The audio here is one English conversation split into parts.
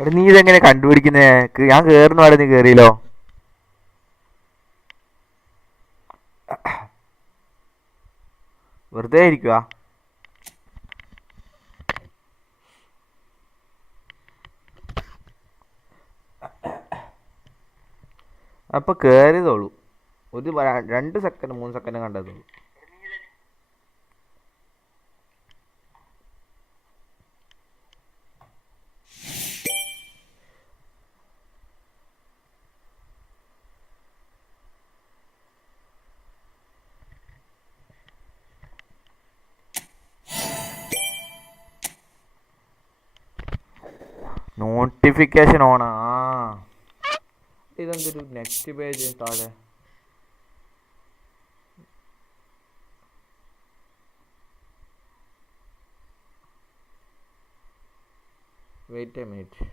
എടാ നീ ഇതെങ്ങനെ കണ്ടുപിടിക്കുന്നേ? ഞാൻ കേറുന്ന പാടെ നീ കേറിയല്ലോ. വെറുതെ ഇരിക്കുക. അപ്പൊ കേറിയതോളൂ. ഒരു 2 സെക്കൻഡ് 3 സെക്കൻഡ് കണ്ടതുള്ളൂ. നോട്ടിഫിക്കേഷൻ ഓണാ. ഇതെന്തൊരു നെക്സ്റ്റ് പേജ് താഴെ? Wait a minute.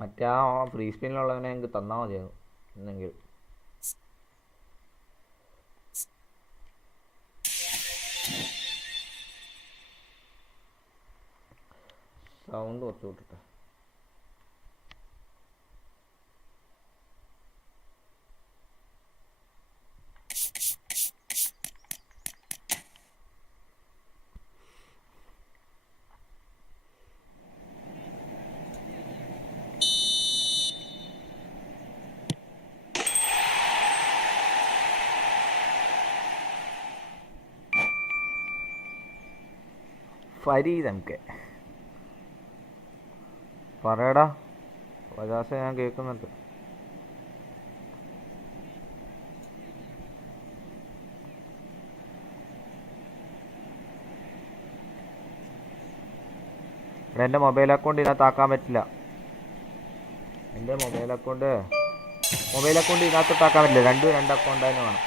മറ്റേ ആ ഫ്രീ സ്പിന്നിലുള്ളവനെ എനിക്ക് തന്നാൽ മതിയാകും എന്നെങ്കിൽ. സൗണ്ട് കുറച്ച് വിട്ടിട്ട്. ഫരീദ് എം കെ പറയടാ. വജാസ ഞാൻ കേൾക്കുന്നുണ്ട്. എൻ്റെ മൊബൈൽ അക്കൗണ്ട് ഇതിനകത്താക്കാൻ പറ്റില്ല. എൻ്റെ മൊബൈൽ അക്കൗണ്ട് ഇതിനകത്തോട്ടാക്കാൻ പറ്റില്ല. രണ്ട് അക്കൗണ്ട് തന്നെ വേണം.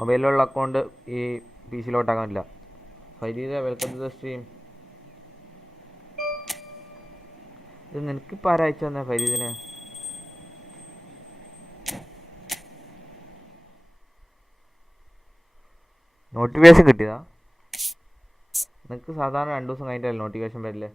മൊബൈലിലുള്ള അക്കൗണ്ട് ഈ പി സിയിലോട്ടാക്കാൻ പറ്റില്ല. Fareeda welcome to the stream. ഇത് നിനക്കിപ്പോൾ ആരാ അയച്ചു തന്നെ ഫരീദിനെ? നോട്ടിഫിക്കേഷൻ കിട്ടിയതാ? നിനക്ക് സാധാരണ 2 ദിവസം കഴിഞ്ഞിട്ടല്ലേ നോട്ടിഫിക്കേഷൻ വരില്ലേ?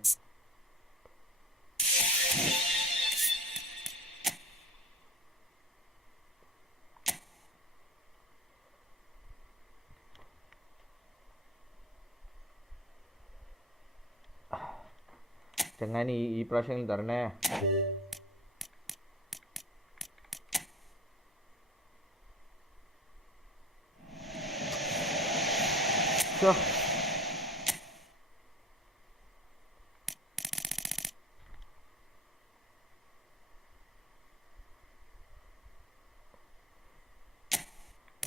ചങ്ങാനി ഈ പ്രാവശ്യം തരണേ.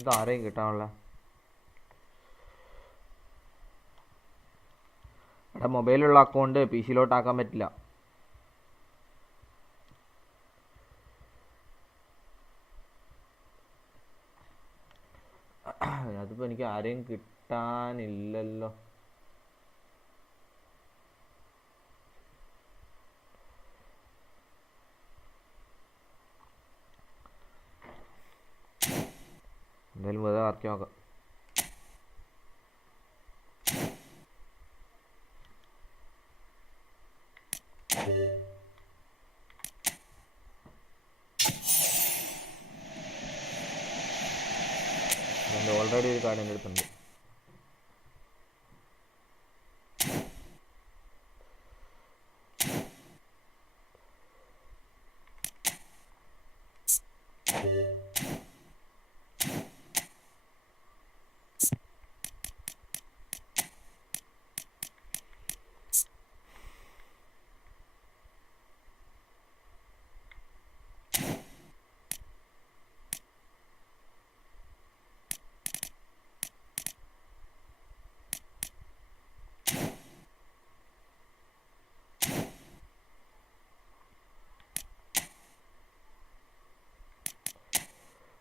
ഇതാരെയും കിട്ടാനുള്ള? എടാ മൊബൈലുള്ള അക്കൗണ്ട് പി സിയിലോട്ടാക്കാൻ പറ്റില്ല. അതിപ്പോൾ എനിക്ക് ആരെയും കിട്ടാനില്ലല്ലോ. എന്തായാലും വെറുതെ ആക്കി നോക്കാം. ഓൾറെഡി ഒരു കാർഡ് എൻ്റെ അടുത്തുണ്ട്.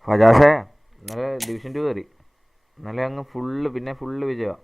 ഫജാസേ ഇന്നലെ ഡിവിഷൻ 2 കയറി. ഇന്നലെ അങ്ങ് ഫുള്ള് വിജയമാണ്.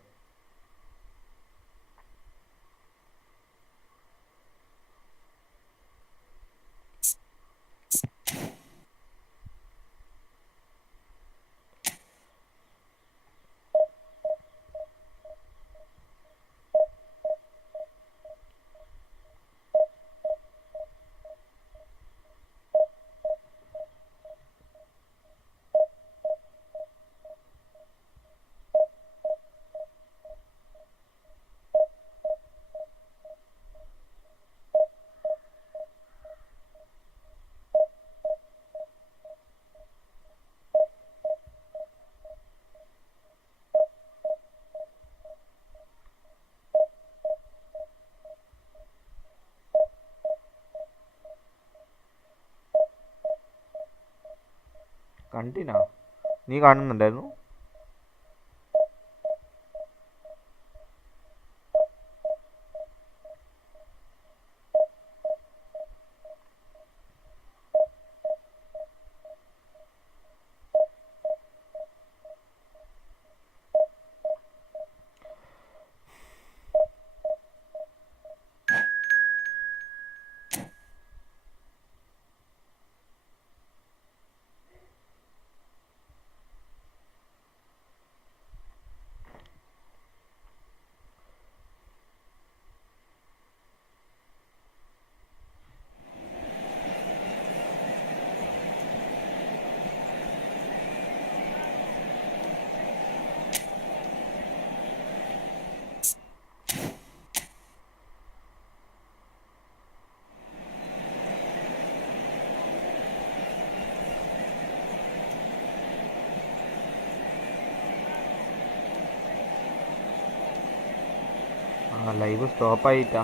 കണ്ടിനാ? നീ കാണുന്നുണ്ടായിരുന്നു? Live സ്റ്റോപ്പായിട്ടാ.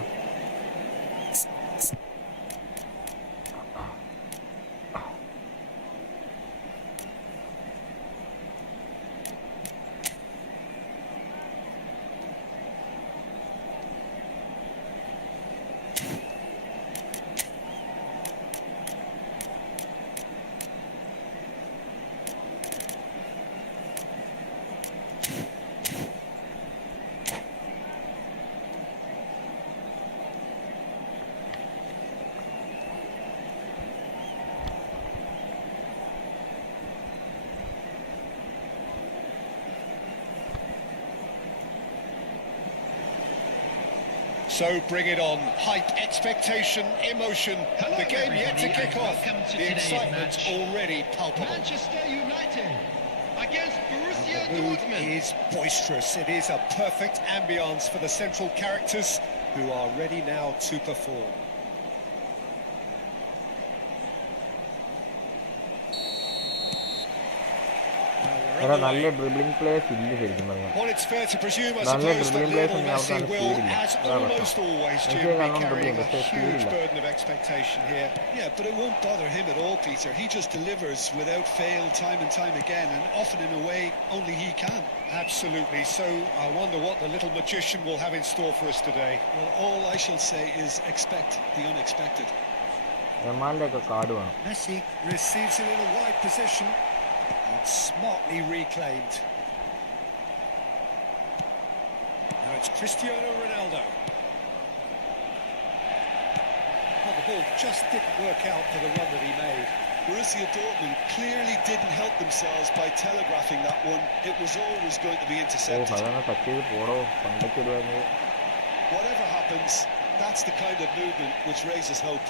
So bring it on. Hype, expectation, emotion. Hello, the game yet to kick off. The excitement match. already palpable. Manchester United against Borussia The mood Dortmund. is boisterous. It is a perfect ambience for the central characters who are ready now to perform. നല്ല dribbling players ഇല്ല ശരിക്കും പറഞ്ഞാൽ. Well, it's fair to presume, I നല്ല suppose, that dribbling players Lionel ഒന്നും Messi അവർക്ക് will, സ്പീഡില്ല. as അതാണ് almost പ്രശ്നം. always, Messi Jim, be നല്ലോണം ഡ്രിബിൾ carrying ചെയ്യും, a പക്ഷേ huge സ്പീഡില്ല. burden of expectation here. Yeah, but it won't bother him at all, Peter. He just delivers without fail time and time again, and often in a way only he can. Absolutely. So I wonder what the little magician will have in store for us today. Well, all I shall say is expect the unexpected. യമാലിന്റെ ഒക്കെ card വേണം. Messi receives it in a wide position and smartly reclaimed. Now it's Cristiano Ronaldo. Well, the ball just didn't work out for the run that he made. Borussia Dortmund clearly didn't help themselves by telegraphing that one. It was always going to be intercepted. അതാണ് touch ചെയ്ത് പോടോ, പണ്ടൊക്കെ ഇടുവായിരുന്നു. Whatever happens, that's the kind of movement which raises hope.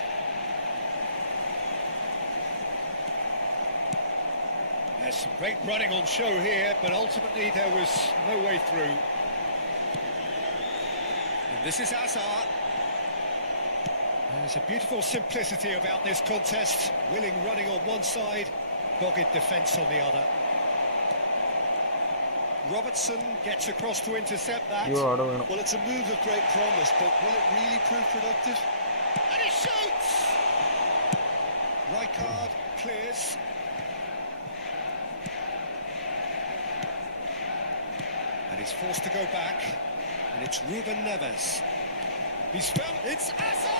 There's some great running on show here, but ultimately there was no way through. And this is Hazard. There's a beautiful simplicity about this contest. Willing running on one side, dogged defence on the other. Robertson gets across to intercept that. Well, it's a move of great promise, but will it really prove productive? And he shoots! Rijkaard clears. And he's forced to go back. And it's Ruben Neves. He's found... It's Hazard!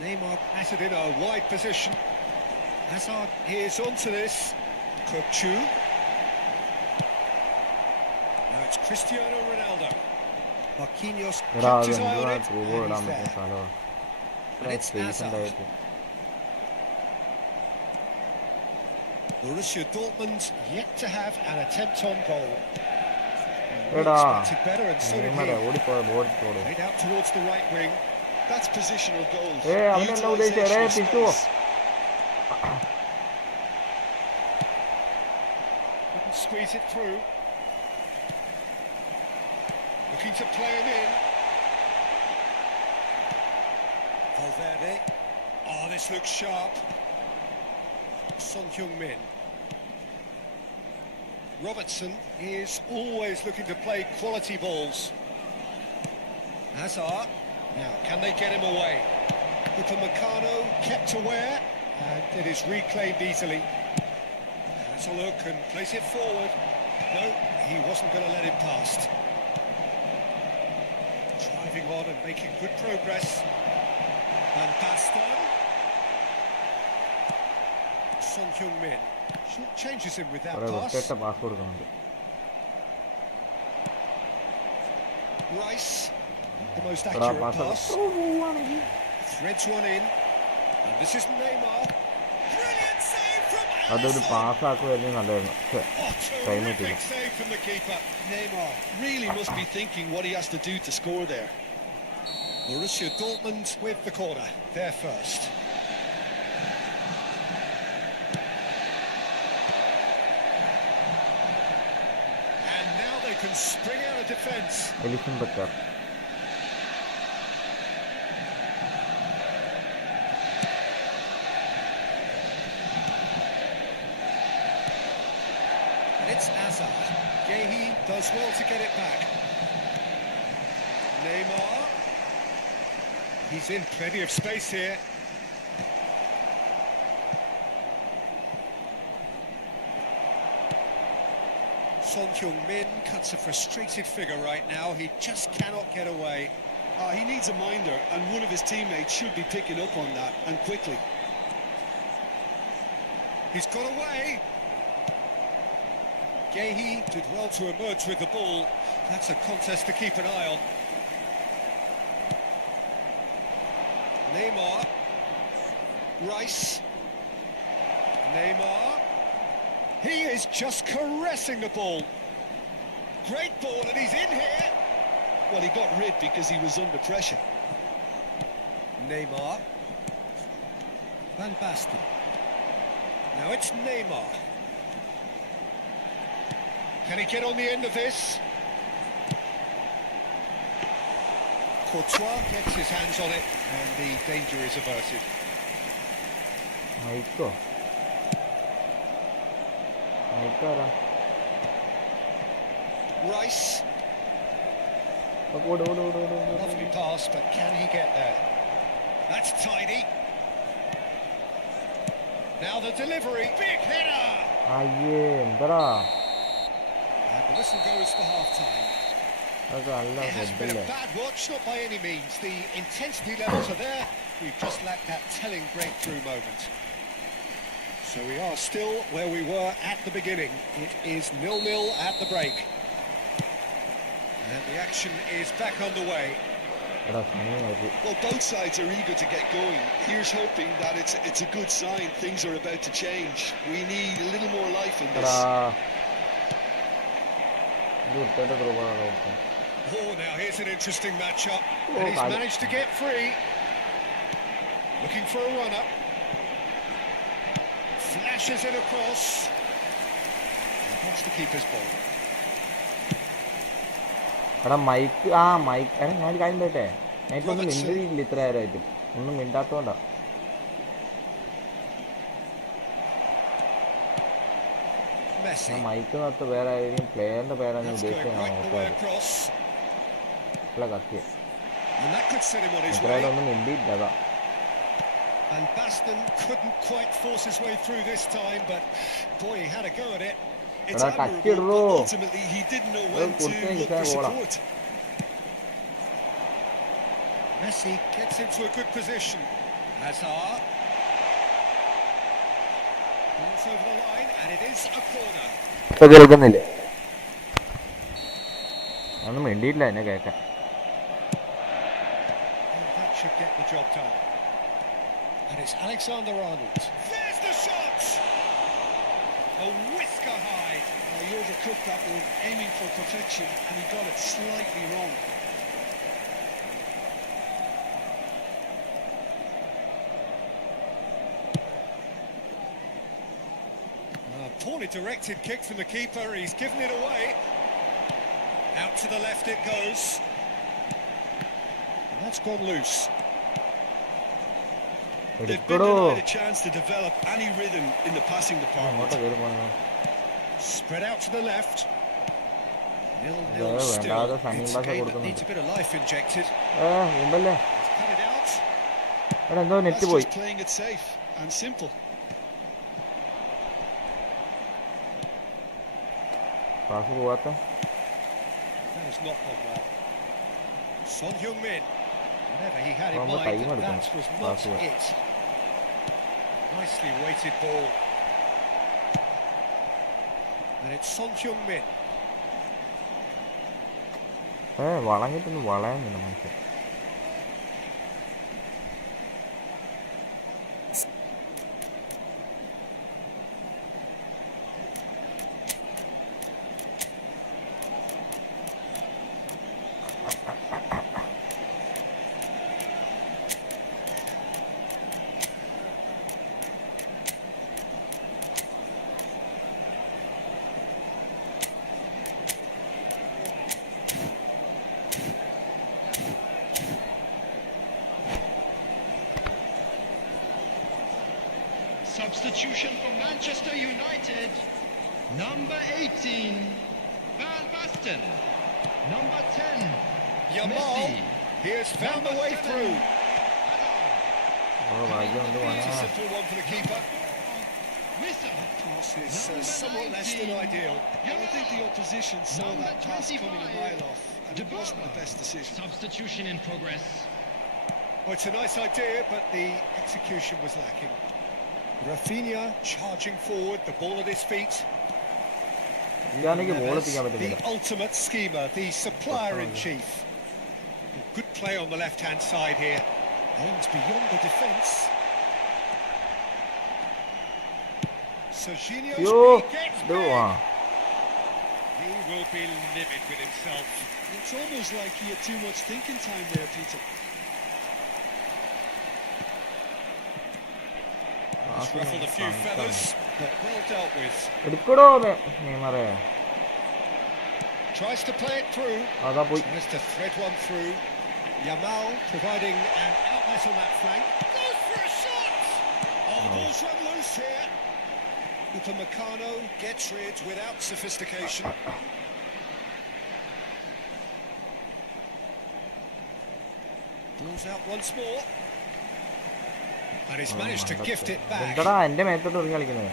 Neymar has it in a wide position. Hazard is onto this. Kökçü. Now it's Cristiano Ronaldo. Marquinhos എടാ kept അത് his eye on എന്തുവാ it, ട്രൂവ് and ഇടാൻ he's പറ്റുന്ന there. സ്ഥലമാണ് And it's decent Hazard. ആയിട്ട്. Borussia Dortmund yet to have an attempt on goal. We എടാ expected better, and so did നെയ്മറെ he. ഓടിപ്പോയ ബോഡിച്ചോട്. Played out towards the right wing. That's positional goals. അവനെന്താ ഉദ്ദേശിച്ചത്? Utilisation of പിച്ചുവോ? space. Couldn't squeeze it through. Looking to play him in. Valverde. Oh, this looks sharp. Son Heung-min. Robertson is always looking to play quality balls. Hazard. Now, can they get him away? Upamecano kept aware, and it is reclaimed easily. Has a look and place it forward. No, he wasn't going to let it past. Driving on and making good progress. And Baston. Son Heung-min changes him with that കുറേ pass. വൃത്തിയായിട്ട pass കൊടുക്കുന്നുണ്ട്. Rice, the most എടാ accurate pass pass. Threads one in. And this is Neymar. Brilliant save from അതൊരു Alisson. പാസ്സാക്കുമായിരുന്നു നല്ലതായിരുന്നു. പക്ഷേ Oh, time കിട്ടിയില്ല. terrific save from the keeper. Neymar really must be thinking what he has to do to score there. Borussia Dortmund with the corner. They're first. And now they can spring out of defence. Alisson Becker. And it's Hazard. Gehi does well to get it back. Neymar. He's in plenty of space here. Son Heung-min cuts a frustrated figure right now. He just cannot get away. He needs a minder, and one of his teammates should be picking up on that, and quickly. He's got away. Gehi did well to emerge with the ball. That's a contest to keep an eye on. Neymar. Rice. Neymar. He is just caressing the ball. Great ball, and he's in here. Well, he got rid because he was under pressure. Neymar. Van Basten. Now it's Neymar. Can he get on the end of this? Courtois gets his hands on it, and the danger is averted. മൈക്കോ മൈക്കാരാ Rice. ഓട് ഓട് ഓട് ഓട് ഓട്. Lovely pass, but can he get there? That's tidy. Now the delivery. Big header! അയ്യേ എന്താടാ And the whistle goes for half-time. അതൊക്കെ നല്ല It hasn't been ഹെഡല്ലേ. a bad watch, not by any means. The intensity levels are there. We've just lacked that telling breakthrough moment. So we are still where we were at the beginning. It is 0-0 at the break. And the action is back underway. എടാ സമയം നോക്കി. Well, both sides are eager to get going. Here's hoping that it's a good sign. Things are about to change. We need a little more life in എടാ this. ഇത് വിട്ടേണ്ട ഗ്രൂപ്പാണ് option. Oh, now here's an interesting matchup. Oh, And he's God. managed to get free. Looking for a run-up. Flashes it across. And wants to keep his ball. എടാ mic mic എടാ ഞാനൊരു കാര്യം പറയട്ടെ, ഞാനിപ്പൊന്നും മിണ്ടിയില്ല ഇത്ര നേരമായിട്ടും, ഒന്നും മിണ്ടാത്തോണ്ടാ. Messi. ഞാൻ മൈക്കിനകത്ത് വേറെ ഏതെങ്കിലും പ്ലെയറിന്റെ പേരാണ് That's ഉദ്ദേശിച്ചത്. going ഞാൻ right the way നോക്കാറ് across. അല്ല കത്തിയ And that could set him on his way. ഇത്രയായിട്ടൊന്നും മിണ്ടിയില്ല അതാ. And Baston couldn't quite force his way through this time, but boy, he had a go at it. It's Edah, touch admirable, it, bro. but ultimately he didn't know when to kurte look for inside bola. support. Messi gets into a good position. Hazard. Balls over the line, and it is a corner. ഇപ്പൊ കേൾക്കുന്നില്ലേ? ഒന്നും വേണ്ടിയില്ല എന്നെ കേൾക്കാൻ. That should get the job done. And it's Alexander-Arnold. There's the shot! A whisker high. He overcooked that one, aiming for perfection, and he got it slightly wrong. A poorly directed kick from the keeper. He's given it away. Out to the left it goes. And that's gone loose. They've been denied a chance to develop any rhythm in the passing department. Spread out to the left. 0-0 still. It's a game that needs a bit of life injected. Let's cut it out. That's just playing it safe and simple. That has not gone well. Son Heung-min. Whatever he had in mind, that was not it. Nicely weighted ball. And it's Son Heung-min. വളഞ്ഞിട്ടൊന്നും വളയുന്നില്ല മനുഷ്യൻ. Substitution for Manchester United. Number 18, Van Basten. Number 10, Yamal. Messi. He has found the way through. It's a Oh, simple one for the keeper. Wissa. Pass is somewhat less than ideal. I think the opposition saw that pass coming a mile off, and it wasn't the best decision. Substitution in progress. Well, it's a nice idea, but the execution was lacking. Rafinha charging forward, the ball at his feet. The ultimate schemer, the supplier in chief. Good play on the left-hand side here. Aims beyond the defence. Serginho's gets back. He will be livid with himself. It's almost like he had too much thinking time there, Peter. He's ruffled a few feathers, but well dealt with. Tries to play it through. Tries to thread one through. Yamal providing an outlet on that flank. Goes for a shot! Oh, the ball's run loose here. Upamecano gets rid without sophistication. Balls out once more. And he's managed to gift it back. എന്റെ മേത്തോട്ട് ഒതുങ്ങി കളിക്കുന്നത്.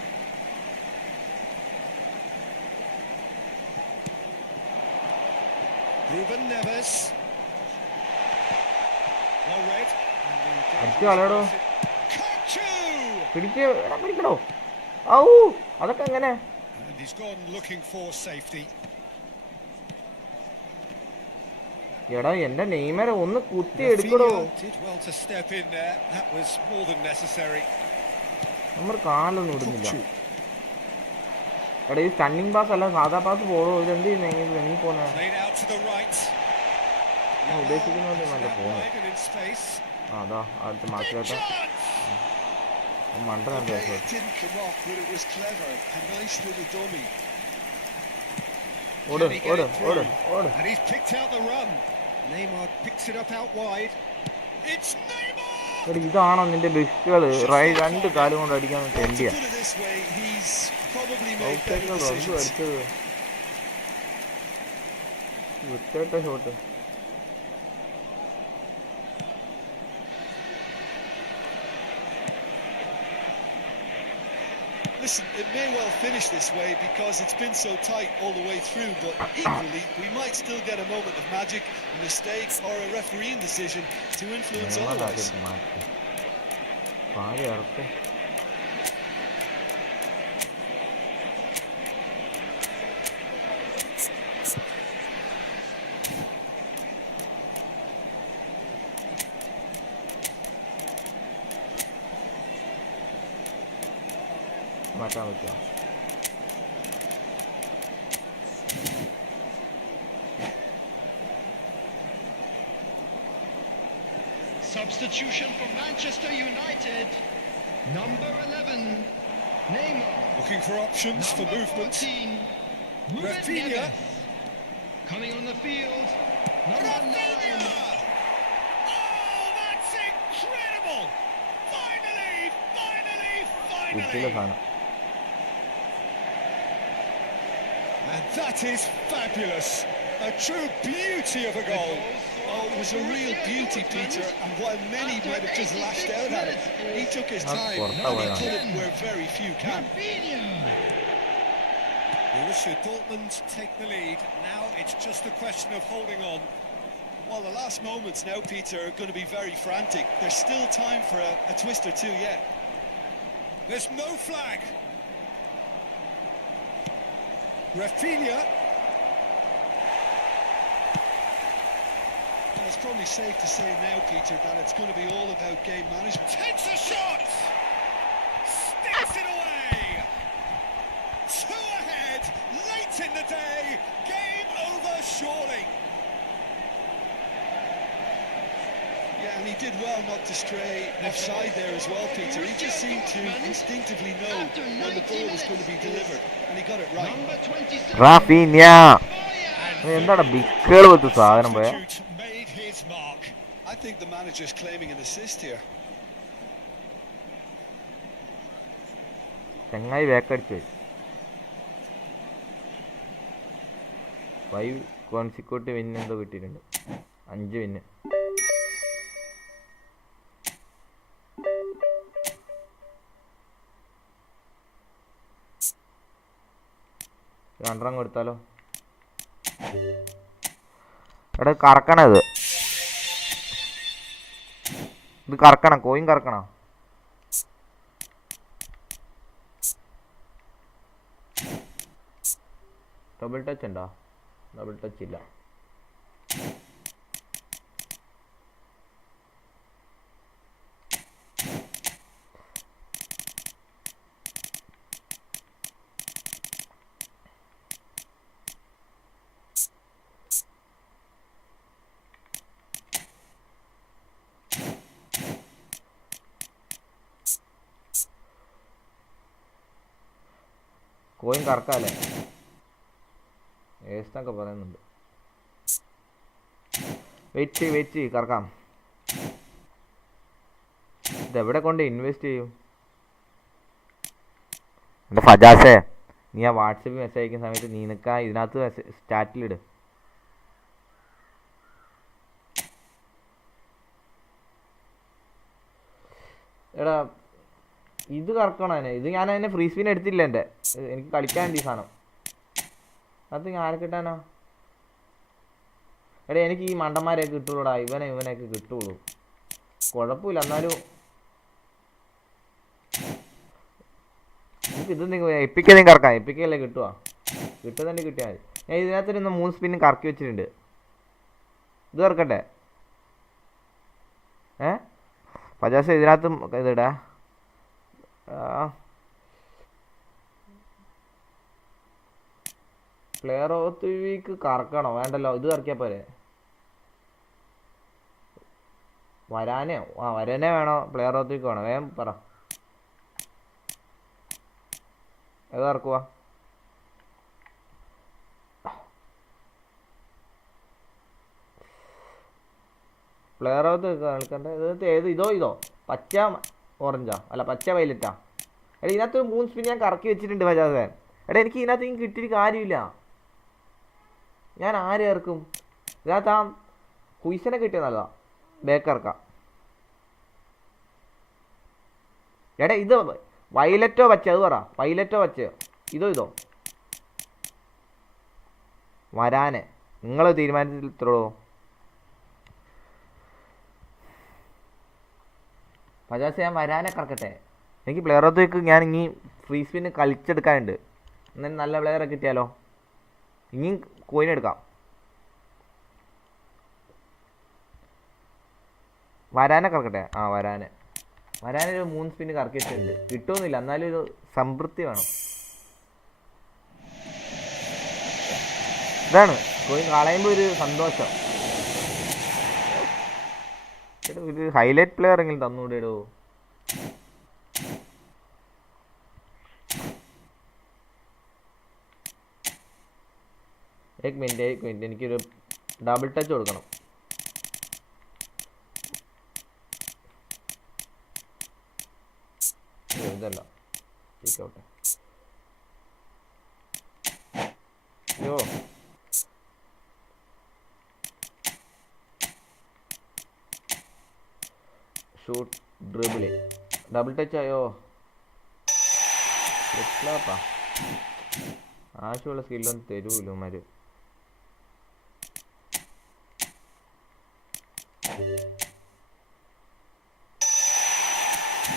Ruben Neves. Well read. അടിച്ചു കളയടോ. പിടിക്കടോ. ഔ അതൊക്കെ എങ്ങനെ? And he's gone looking for safety. എടാ എന്റെ നെയ്മറെ ഒന്ന് കുത്തി എടുക്കടോ. Did well to step in there. That was more than necessary. നമ്മൾ കാലൊന്നും ഇടുന്നില്ല. എടാ ഈ സ്റ്റണ്ണിങ് പാസ് അല്ല സാധാ പാസ് പോടോ. ഇതെന്ത് നീ പോന്നെ? ഞാൻ ഉദ്ദേശിക്കുന്നത് നല്ല പോണു. അതാ അടുത്ത മാർക്കിലോട്ട് മണ്ട It didn't come off, but it was clever. A nice little dummy. ഓട് ഓട് ഓട് ഓട്. And he's picked out the run. Neymar picks it up out wide. It's Neymar. ഇതാണോ നിന്റെ ബിസ്റ്റുകള്? രണ്ട് കാലം കൊണ്ട് അടിക്കാൻ തെണ്ടിയാ. അടിച്ചത് വിട്ടേട്ട shot. Listen, it may well finish this way because it's been so tight all the way through, but equally, we might still get a moment of magic, a mistake, or a refereeing decision to influence otherwise. പാല് ഇറക്കും. മാറ്റാൻ പറ്റുമോ? Substitution for Manchester United. Number 11, Neymar. Looking for options for Number movement. 14, Ruben Rafinha. Neves. Coming on the field, number Rafinha! 9. Oh, that's incredible! Finally! ഉപ്പിലെ സാധനം. And that is fabulous. A true beauty of a goal. Oh, it was a real beauty, Peter, and while many might have just lashed out at it, he took his That's time what and I he want. put it where very few can. Rafinha. Borussia Dortmund take the lead. Now it's just a question of holding on. Well, the last moments now, Peter, are going to be very frantic. There's still time for a twist or two yet. There's no flag. Rafinha. Well, it's probably safe to say now, Peter, that it's going to be all about game management. Takes a shot. Sticks it away. Two ahead. Late in the day. Game over surely. Yeah, and he did well not to stray offside there as well, Peter. He just seemed to instinctively know when the ball was going to be delivered, and he got it right. Number 27. Raphinha എന്താണ് ബിക്കുകൾ പോലത്തെ സാധനം പോയ. Substitute made his mark. I think the manager's claiming an assist here. ചങ്ങായി ബാക്കടിച്ചു. 5 consecutive win എന്തോ കിട്ടിയിട്ടുണ്ട്. 5 വിന്ന്. രണ്ടെണ്ണം കൊടുത്താലോ? എടാ കറക്കണം, ഇത് കറക്കണം, കോയിൻ കറക്കണം. ഡബിൾ ടച്ച് ഉണ്ടോ? ഡബിൾ ടച്ച് ഇല്ല. കോയിൻ കറക്കാല്ലേ? ഏസ്റ്റൊക്കെ പറയുന്നുണ്ട്. വെയിറ്റ് കറക്കാം. ഇതെവിടെ കൊണ്ട് ഇൻവെസ്റ്റ് ചെയ്യും? എൻ്റെ ഫജാസേ, നീ ആ വാട്സപ്പിൽ മെസ്സേജ് അയക്കുന്ന സമയത്ത് നിനക്ക് ഇതിനകത്ത് സ്റ്റാറ്റിലിട്. എടാ ഇത് കറക്കണേ. ഇത് ഞാൻ അതിനെ ഫ്രീ സ്പിൻ എടുത്തില്ല. എനിക്ക് കളിക്കാൻ ഈ സാധനം അത് ഞാൻ ആരെ കിട്ടാനാ? എടാ എനിക്ക് ഈ മണ്ടന്മാരെയൊക്കെ കിട്ടുള്ളൂടാ. ഇവനെയൊക്കെ കിട്ടുള്ളൂ. കുഴപ്പമില്ല, എന്നാലും എനിക്ക് ഇത് എപ്പിക്കല്ലേ കറക്കാം. എപ്പിക്കല്ലേ കിട്ടുക. കിട്ടുന്നതന്നെ കിട്ടിയാൽ മതി. ഞാൻ ഇതിനകത്ത് 3 സ്പിന്നും കറക്കി വെച്ചിട്ടുണ്ട്. ഇത് കറക്കട്ടെ. പജാസ് ഇതിനകത്തും ഇതിടാ. പ്ലെയർ ഓഫ് ദി വീക്ക് കറക്കണോ? വേണ്ടല്ലോ, ഇത് കറക്കിയാൽ പോരെ. വരാനോ? വരാനേ വേണോ? പ്ലെയർ ഓഫ് ദി വീക്ക് വേണോ? വേഗം പറ, ഏത് കറക്കുക? പ്ലെയർ ഓഫ് ദി വീക്ക് കളിക്കണ്ടേ? ഇതിനകത്ത് ഏത്? ഇതോ പച്ച ഓറഞ്ചാ? അല്ല പച്ച വൈലറ്റാ? എടാ ഇതിനകത്ത് 3 സ്പിൻ ഞാൻ കറക്കി വെച്ചിട്ടുണ്ട് ഫജാസേ. എടാ എനിക്ക് ഇതിനകത്ത് കിട്ടിയിട്ട് കാര്യമില്ല. ഞാൻ ആര് ചേർക്കും? ഇതിനകത്ത് ആ കുയിസനെ കിട്ടിയ നല്ലതാ. ബേക്കർക്കാം. എടാ ഇത് വൈലറ്റോ പച്ച? അത് പറ. വൈലറ്റോ പച്ചയോ? ഇതോ വരാനെ? നിങ്ങൾ തീരുമാനത്തിലെത്രയോ? ഫജാസ് ഞാൻ വരാനെ കറക്കട്ടെ. എനിക്ക് പ്ലെയർ ഓഫ് ദി വീക്ക് ഞാൻ ഇനി ഫ്രീ സ്പിന്ന് കളിച്ചെടുക്കാനുണ്ട്. എന്നാലും നല്ല പ്ലെയറെ കിട്ടിയാലോ. ഇനിയും കോയിൻ എടുക്കാം. വരാനെ കറക്കട്ടെ. വരാന് ഒരു 3 സ്പിന്ന് കറക്കി വെച്ചിട്ടുണ്ട്. കിട്ടുമെന്നില്ല, എന്നാലും ഒരു സംതൃപ്തി വേണം. ഇതാണ് കോയിൻ കളയുമ്പോൾ ഒരു സന്തോഷം. ഒരു ഹൈലൈറ്റ് പ്ലെയർ എങ്കിലും തന്നൂടേടോ. एक मिनट എനിക്കൊരു ഡബിൾ ടച്ച് കൊടുക്കണം. ഇതല്ല ശരിയാവട്ടെ. അയ്യോ ഷൂട്ട് ഡ്രിബിള് ഡബിൾ ടച്ച് ആയോ. ആവശ്യമുള്ള സ്കില്ലൊന്നും തരൂല്ലോ മാര്.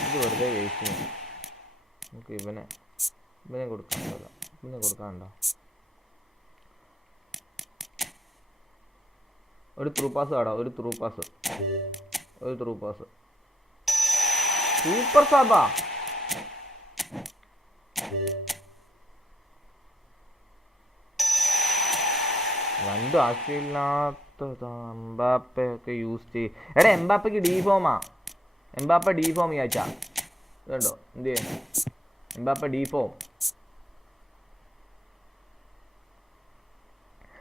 ഇത് വെറുതെ വേസ്റ്റ്. നമുക്ക് ഇവനെ കൊടുക്കാനുണ്ടോ. ഒരു ത്രൂ പാസ് ആടാ. ഒരു ത്രൂ പാസ് സൂപ്പർ സാബാ. രണ്ടും ആവശ്യമില്ലാത്തതാ. എംബാപ്പയൊക്കെ യൂസ് ചെയ്യും. എടാ എംബാപ്പയ്ക്ക് ഡീഫോമാ. എംബാപ്പ ഡീഫോം യാച്ചാ ഇതുണ്ടോ. എന്ത് ചെയ്യും എംബാപ്പ ഡീഫോം.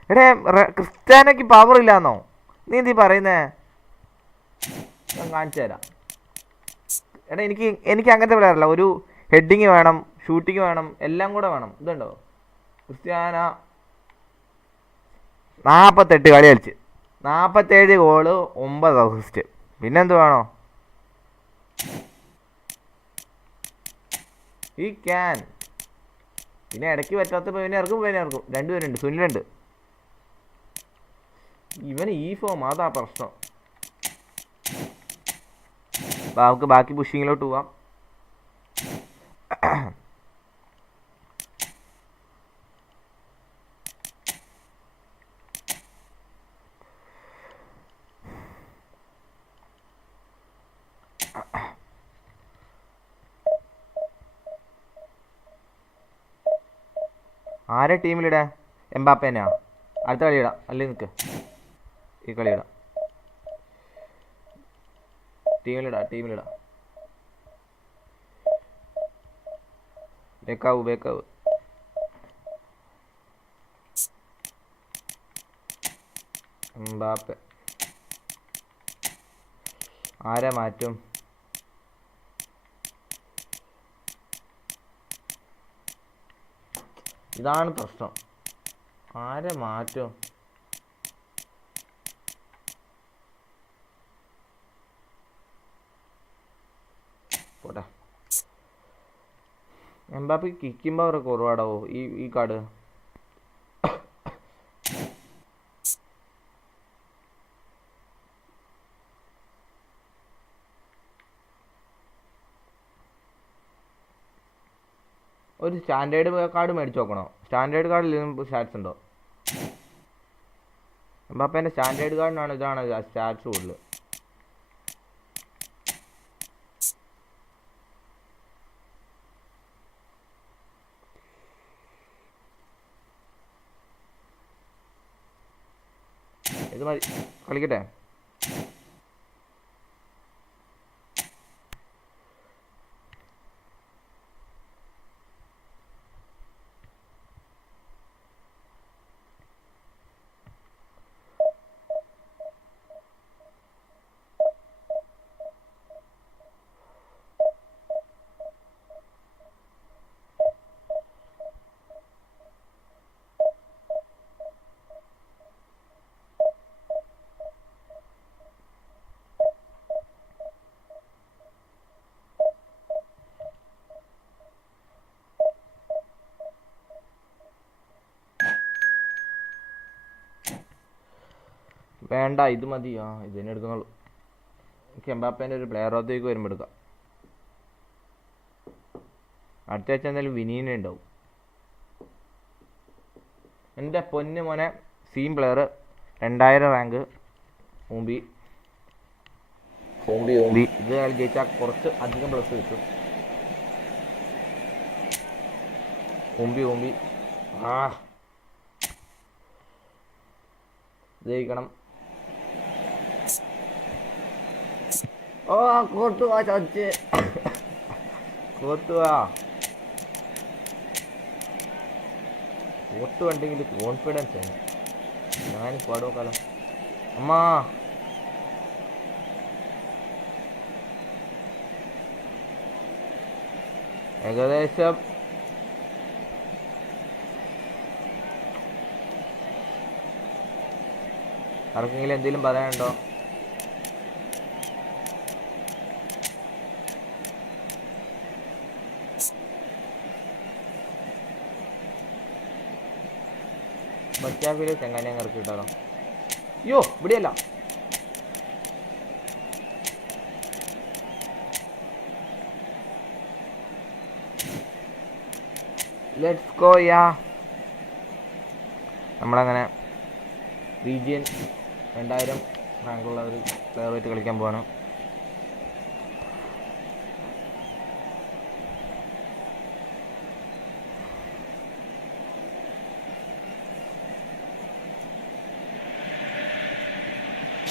എടേ ക്രിസ്ത്യാനോക്ക് പവർ ഇല്ലാന്നോ നീ എന്തി പറയുന്നേ. ഞാൻ കാണിച്ചു തരാം. എടാ എനിക്ക് അങ്ങനത്തെ പ്ലെയർ അല്ല. ഒരു ഹെഡിങ് വേണം, ഷൂട്ടിങ് വേണം, എല്ലാം കൂടെ വേണം. ഇതുണ്ടോ ക്രിസ്ത്യാനോ 48 കളി കളിച്ച് 47 ഗോള് 9 അസിസ്റ്റ്. പിന്നെന്ത് വേണോ. ഈ ക്യാൻ പിന്നെ ഇടയ്ക്ക് പറ്റാത്തപ്പോൾ ഇവനെ ഇറക്കും. രണ്ടുപേരുണ്ട്. സുനിലുണ്ട്. ഇവന് ഈ ഫോം അതാ പ്രശ്നം. നമുക്ക് ബാക്കി പുഷിങ്ങിലോട്ട് പോവാം. ആരെ ടീമിലിടാ. എംബാപ്പേനാ അടുത്ത കളി ഇടാം. അല്ലെങ്കിൽ നിൽക്ക് ഈ കളി ഇടാം. ടീമിലിടാ. ബേക്കാവ്. എംബാപ്പെ ആരെ മാറ്റും. ഇതാണ് പ്രശ്നം. ആരെ മാറ്റും. പോട്ടെ. എംബാപ്പയ്ക്ക് കിക്കുമ്പോൾ അവരെ കുറവാടാവോ ഈ കാർഡ്. ഒരു സ്റ്റാൻഡേർഡ് കാർഡ് മേടിച്ച് നോക്കണോ. സ്റ്റാൻഡേർഡ് കാർഡിൽ സ്റ്റാറ്റ്സ് ഉണ്ടോ. എംബാപ്പേൻ്റെ സ്റ്റാൻഡേർഡ് കാർഡിനാണ് ഇതാണ് സ്റ്റാറ്റ്സ് കൂടുതൽ. ഇത് മതി കളിക്കട്ടെ. വേണ്ട ഇത് മതി. ഇത് തന്നെ എടുക്കുന്നുള്ളൂ. എനിക്ക് എംബാപ്പേൻ്റെ ഒരു പ്ലെയർ ഓഫ് ദി വീക്ക് വരുമ്പോൾ എടുക്കാം. അടുത്ത ആഴ്ച എന്തായാലും വിനീനെ ഉണ്ടാവും. എൻ്റെ പൊന്നു മോനെ സീം പ്ലെയർ 2000 റാങ്ക് ഓമ്പി ഇത് അയാൾ ജയിച്ചാൽ കുറച്ച് അധികം പ്ലസ് കിട്ടും. ഓമ്പി ജയിക്കണം. കോട്ടുവാ ചച്ച് കോട്ടുവാ കോട്ടുണ്ടെങ്കിൽ കോൺഫിഡൻസ് ആണ്. ഞാൻ പാടുവോക്കാലോ അമ്മ. ഏകദേശം ആർക്കെങ്കിലും എന്തെങ്കിലും പറയാനുണ്ടോ? ബച്ചാഫില് ചെങ്ങാനെ ഇറക്കി കിട്ടാലോ. അയ്യോ ഇവിടെയല്ല. ലെറ്റ്സ് ഗോ യാ. നമ്മളങ്ങനെ റീജിയൻ 2000 റാങ്കുള്ള ഒരു പ്ലെയറായിട്ട് കളിക്കാൻ പോവാണ്.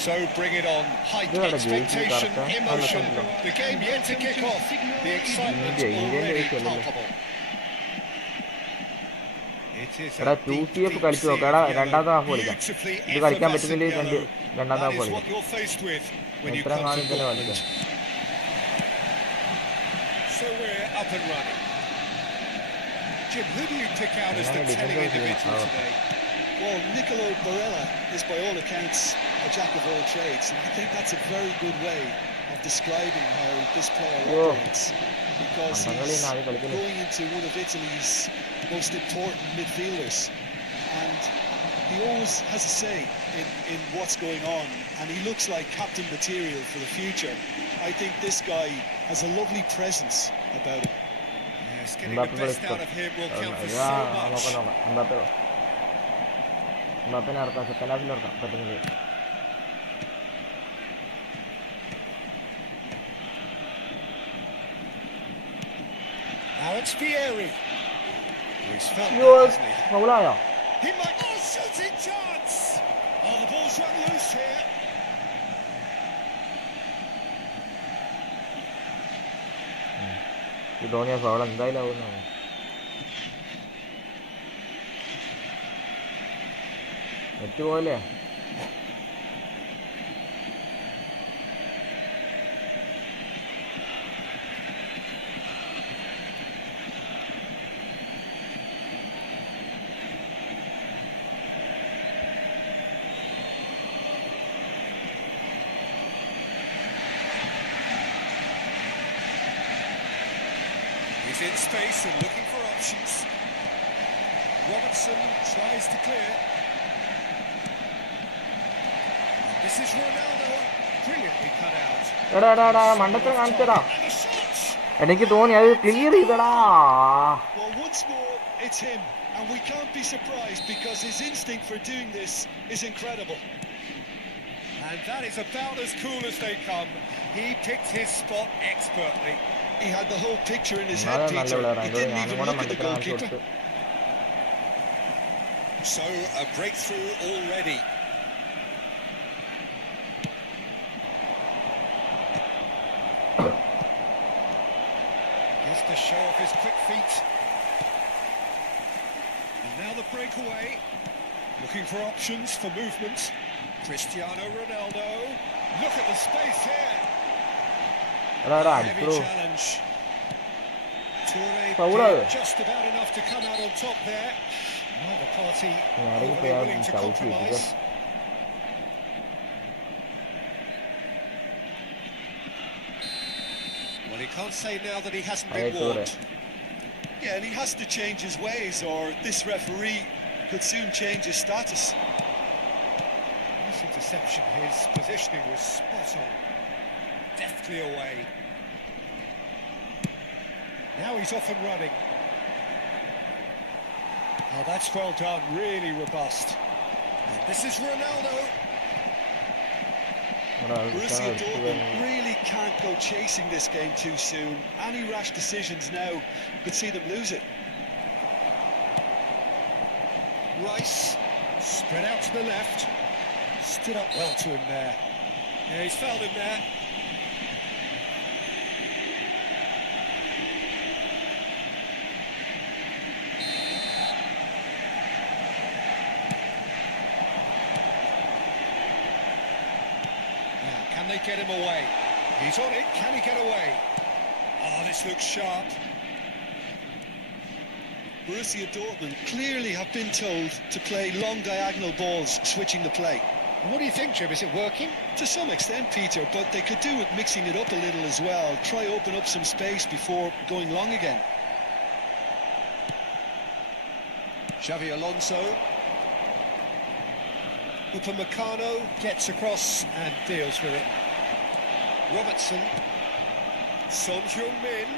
So bring it on. Height, expectation, emotion. The game yet to kick off. The excitement already palpable. എടാ 2CF കളിച്ചു നോക്കാം. രണ്ടാമത്തെ ഹാഫ് കളിക്കാം. ഇത് കളിക്കാൻ പറ്റുന്നില്ല. രണ്ടാമത്തെ ഹാഫ് കളിക്കാം. എത്ര കാണും തന്നെ കളിക്കാം. So we're up and running. Jim, who do you pick out as the telling individual today? Well, Nicolo Barella is by all accounts a jack of all trades, and I think that's a very good way of describing how this player operates, because he's going into one of Italy's most important midfielders, and he always has a say in what's going on, and he looks like captain material for the future. I think this guy has a lovely presence about him. Yes, getting the best out of him will count for so much. മപ്പിനെ ഇറക്കാം. Second ഹാഫിൽ ഇറക്കാം പറ്റുന്നത്. Now it's Fieri. He's felt ഫൗളായോ? He might. Oh, shooting chance! Oh, the ball's run loose here. ഇത് തോന്നിയ foul എന്തായാലും ആവുന്നതാണ്. Net പോലെ He's in space and looking for options. Robertson tries to clear. This is Ronaldo, brilliantly cut out. എടാ മണ്ടത്തരം കാണിച്ചടാ. എനിക്ക് തോന്നി അത് clear ചെയ്തടാ. Well, once more it's him, and we can't be surprised because his instinct for doing this is incredible. And that is about as cool as they come. He picked his spot expertly. He had the whole picture in his head, Peter. He didn't even look at the goalkeeper. So a breakthrough already. To show off his quick feet. And now the breakaway. Looking for options for movement. Cristiano Ronaldo. Look at the space here. Heavy challenge. Toure just about enough to come out on top there. Neither party overly willing to compromise. Well, he can't say now that he hasn't been warned. Yeah, and he has to change his ways, or this referee could soon change his status. Nice interception. His positioning was spot on. Deftly away. Now he's off and running. Oh, that's well done, really robust. And this is Ronaldo. Borussia Dortmund really can't go chasing this game too soon. Any rash decisions now could see them lose it. Rice, spread out to the left. Stood up well to him there. Yeah, he's fouled him there. Can they get him away? He's on it. Can he get away? Oh, this looks sharp. Borussia Dortmund clearly have been told to play long diagonal balls, switching the play. What do you think, Jim? Is it working? To some extent, Peter, but they could do with mixing it up a little as well. Try open up some space before going long again. Xavi Alonso. Upamecano gets across and deals with it. Robertson. Son Heung-min.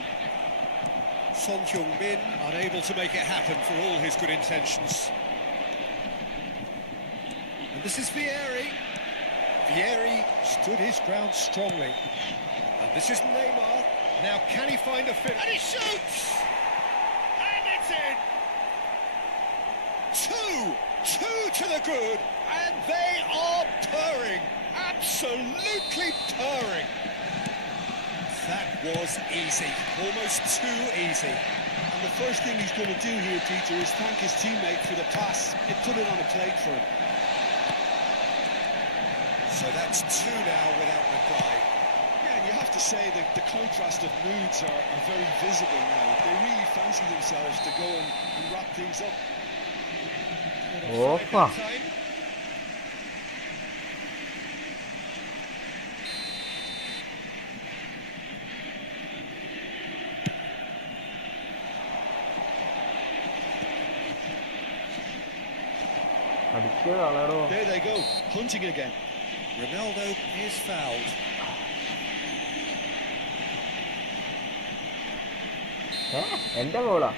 Son Heung-min unable to make it happen for all his good intentions. And this is Vieri. Vieri stood his ground strongly. And this is Neymar. Now can he find a fit? And he shoots! And it's in! Two to the good, and they are purring. Absolutely purring. That was easy, almost too easy. And the first thing he's going to do here, Peter, is thank his teammate for the pass. It put it on a plate for him. So that's two now without reply. Yeah, and you have to say that the contrast of moods are very visible now. They really fancy themselves to go and wrap things up. Opa. There they go, hunting again. Ronaldo is fouled. എന്റെ ഗോളാ.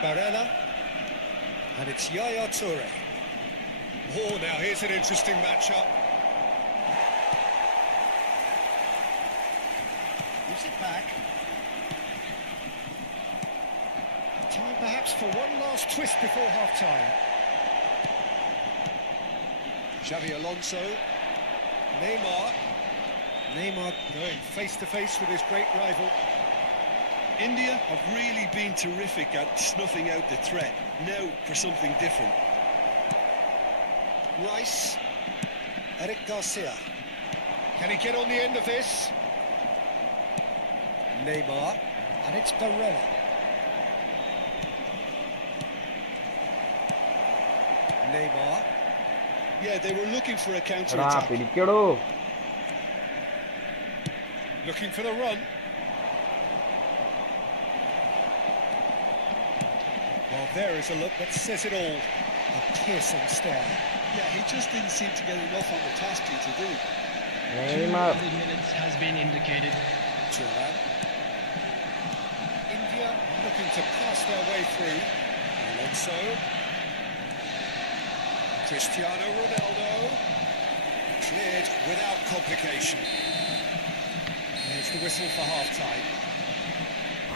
Varane, and it's Yaya Toure. Oh, now here's an interesting matchup. Gives it back. Time perhaps for one last twist before half-time. Xavi Alonso, Neymar going face-to-face with his great rival. India have really been terrific at snuffing out the threat. Now for something different. Rice, Eric Garcia. Can he get on the end of this? Neymar, and it's Varane. Neymar. Yeah, they were looking for a counter-attack. Looking for the run. Well, there is a look that says it all. A piercing stare. Yeah, he just didn't seem to get enough on the task, Peter, did he? 2 added minutes has been indicated. Varane. India looking to pass their way through. Alonso. Cristiano Ronaldo. Cleared without complication. There's the whistle for half-time.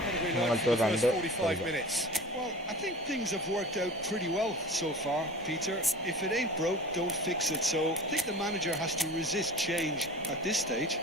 What have we learned for the first 45 minutes? Well, I think things have worked out pretty well so far, Peter. If it ain't broke, don't fix it. So I think the manager has to resist change at this stage.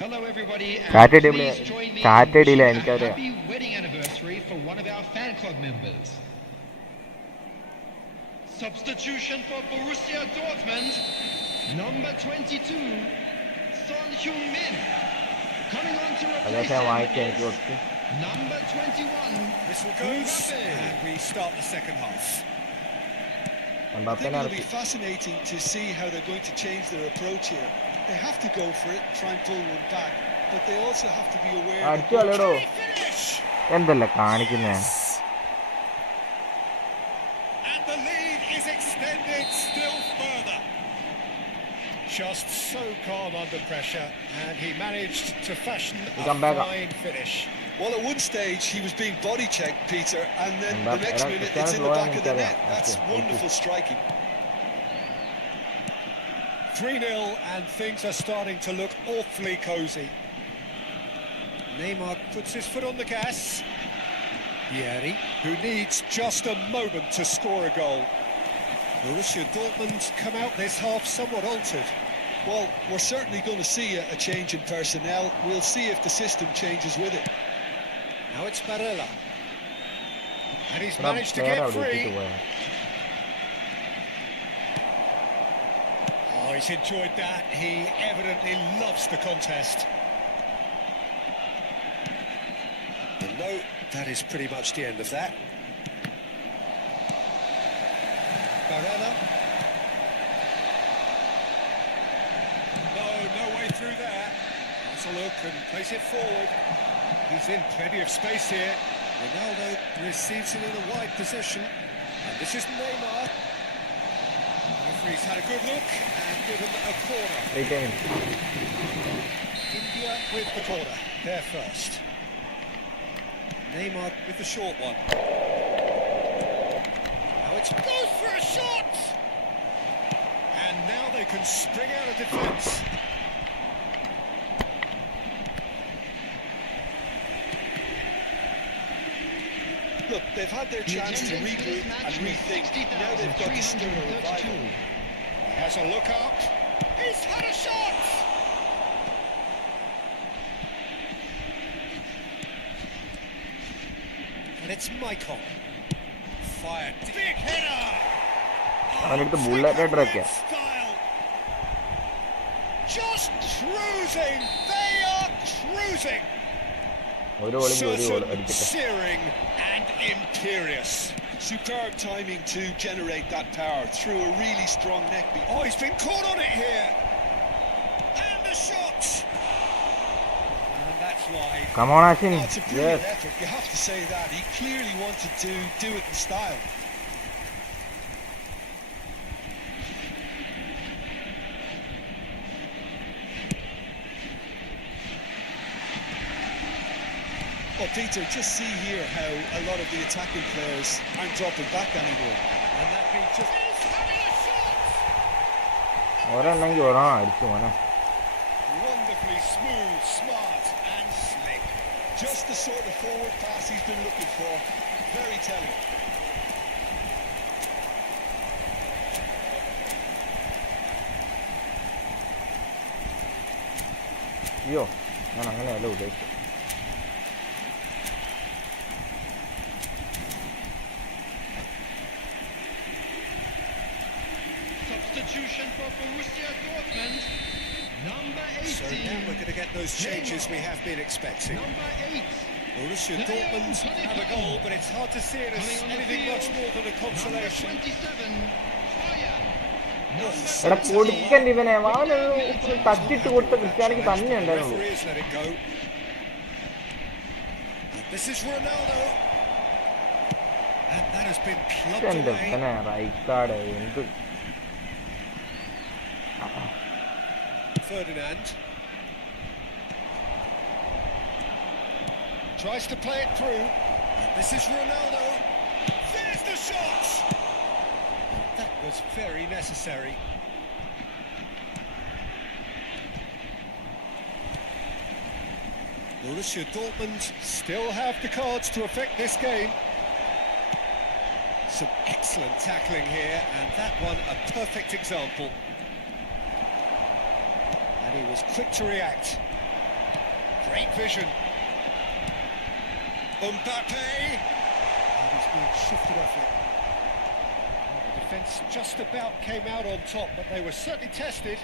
Hello everybody, and Saturday please join me Saturday in le wishing a എനിക്കറിയാം. happy wedding anniversary for one of our fan club members. Substitution for Borussia Dortmund, Number 22, Son Heung-min. Coming on to replace അതൊക്കെ വായിക്കാൻ him എനിക്ക് is കുറച്ച് number 21, Whistle goes, Mbappe. and we start the second half. I think എംബാപ്പേനെ it'll be ഇറക്കി. fascinating to see how they're going to change their approach here. They have to go for it, try and pull one back, but they also have to be aware that അടിച്ചു കളയടോ. Finish! എന്തല്ല കാണിക്കുന്നേ? And the lead is extended still further. Just so calm under pressure, and he managed to fashion a come back up. fine finish. Well, at one stage he was being body checked, Peter, and then the Mbappe, next minute it's in the back of the net. That's okay. wonderful striking. 3-0, and things are starting to look awfully cosy. Neymar puts his foot on the gas. Vieri, who needs just a moment to score a goal. Borussia Dortmund come out this half somewhat altered. Well, we're certainly going to see a change in personnel. We'll see if the system changes with it. Now it's Barella. And he's എടാ, managed to player get അവിടെ free. ഇട്ടിട്ട് പോയാ. Oh, he's enjoyed that. He evidently loves the contest. And no, that is pretty much the end of that. Barella. No way through there. Has a look and plays it forward. He's in plenty of space here. Ronaldo receives it in a wide position. And this is Neymar. The referee's had a good look and given a corner. 8 minutes. India with the corner. There first. Neymar with the short one. Now it goes for a shot! And now they can spring out of defence. Look, they've had their The chance to attendance for this regroup match and was rethink. Now they've got to stir a revival. 60,332. He has a look up. He's had a shot! And it's Maicon. Fired. Big header! അവനടുത്ത് bullet റൈഡറൊക്കെ. Style. Just cruising. They are cruising. ഒരു ഗോളിൽ ഒരു goal Certain, അടിച്ചിട്ട്. searing and imperious. Superb timing to generate that power through a really strong neck beat. Oh, he's been caught on it here. And the shot. And that's why. Come on, Ashin. Oh, it's a brilliant Yes. effort, you have to say that. He clearly wanted to do it in style. Well, Peter, just see here how a lot of the attacking players aren't dropping back anymore. And that means just. He's having a shot. ഒരെണ്ണെങ്കിൽ ഒരെണ്ണം അടിച്ചു മോനെ. Wonderfully smooth, smart, and slick. Just the sort of forward pass he's been looking for. Very telling. അയ്യോ ഞാൻ അങ്ങനെയല്ല ഉദ്ദേശിച്ചത്. Substitution for Borussia Dortmund. Number 18. So now we're going to get those changes we have been expecting. Number 8. Borussia Dortmund have a goal, but it's hard to see it as Coming on the anything field. much more than a Number consolation. 27. Fire. എടാ പൊടിക്കണ്ട ഇവനെ. അവനൊരു തട്ടിട്ട് കൊടുത്ത ക്രിസ്ത്യാനിക്ക് തന്നെ ഉണ്ടായിരുന്നുള്ളൂ. Referee has let it go. And this is Ronaldo. And that has been clubbed എന്റെ away. ഇവനെ right card എന്ത്. Ferdinand tries to play it through. And this is Ronaldo. There's the shot. That was very necessary. Borussia Dortmund still have the cards to affect this game. Some excellent tackling here, and that one a perfect example. And he was quick to react. Great vision. Mbappe. And he's being shifted off it. The defence just about came out on top, but they were certainly tested.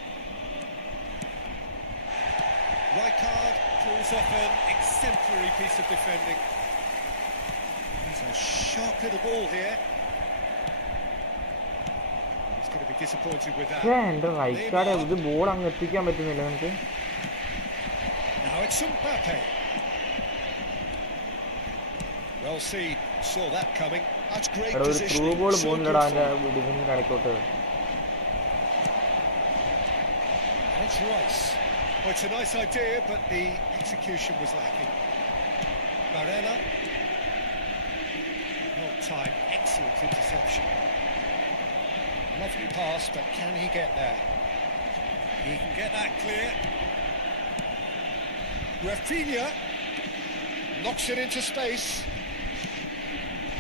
Rijkaard pulls off an exemplary piece of defending. He's a sharp little ball here. He's going to be disappointed with that. എൻ്റെ Rijkaard ഇത് ball അങ്ങ് എത്തിക്കാൻ പറ്റുന്നില്ല നമുക്ക്. Now it's Mbappe. Well seen, saw that coming. That's great എടാ ഒരു through positioning. Ball So പോകുന്നില്ലടാ good എൻ്റെ form. ഡിഫൻസിന് ഇടയ്ക്കോട്ട്. It's Rice. Well, it's a nice idea, but the execution was lacking. Varane. Well timed, excellent interception. Lovely pass, but can he get there? He can get that clear. Rafinha knocks it into space.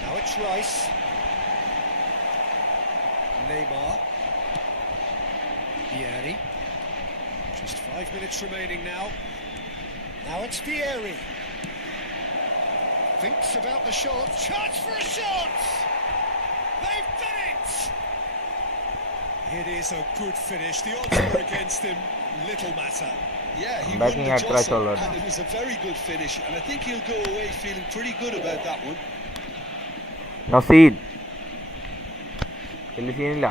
Now it's Rice. Neymar. Vieri. Just 5 minutes remaining now. Now it's Vieri. Thinks about the shot. Chance for a shot! They've done it! It is a good finish. The odds were against him. Little matter. Yeah, he Backing won the at track jostle, alert. and it was a very good finish, and I think he'll go away feeling pretty good about that one. Naseed വലിയ സീനില്ല.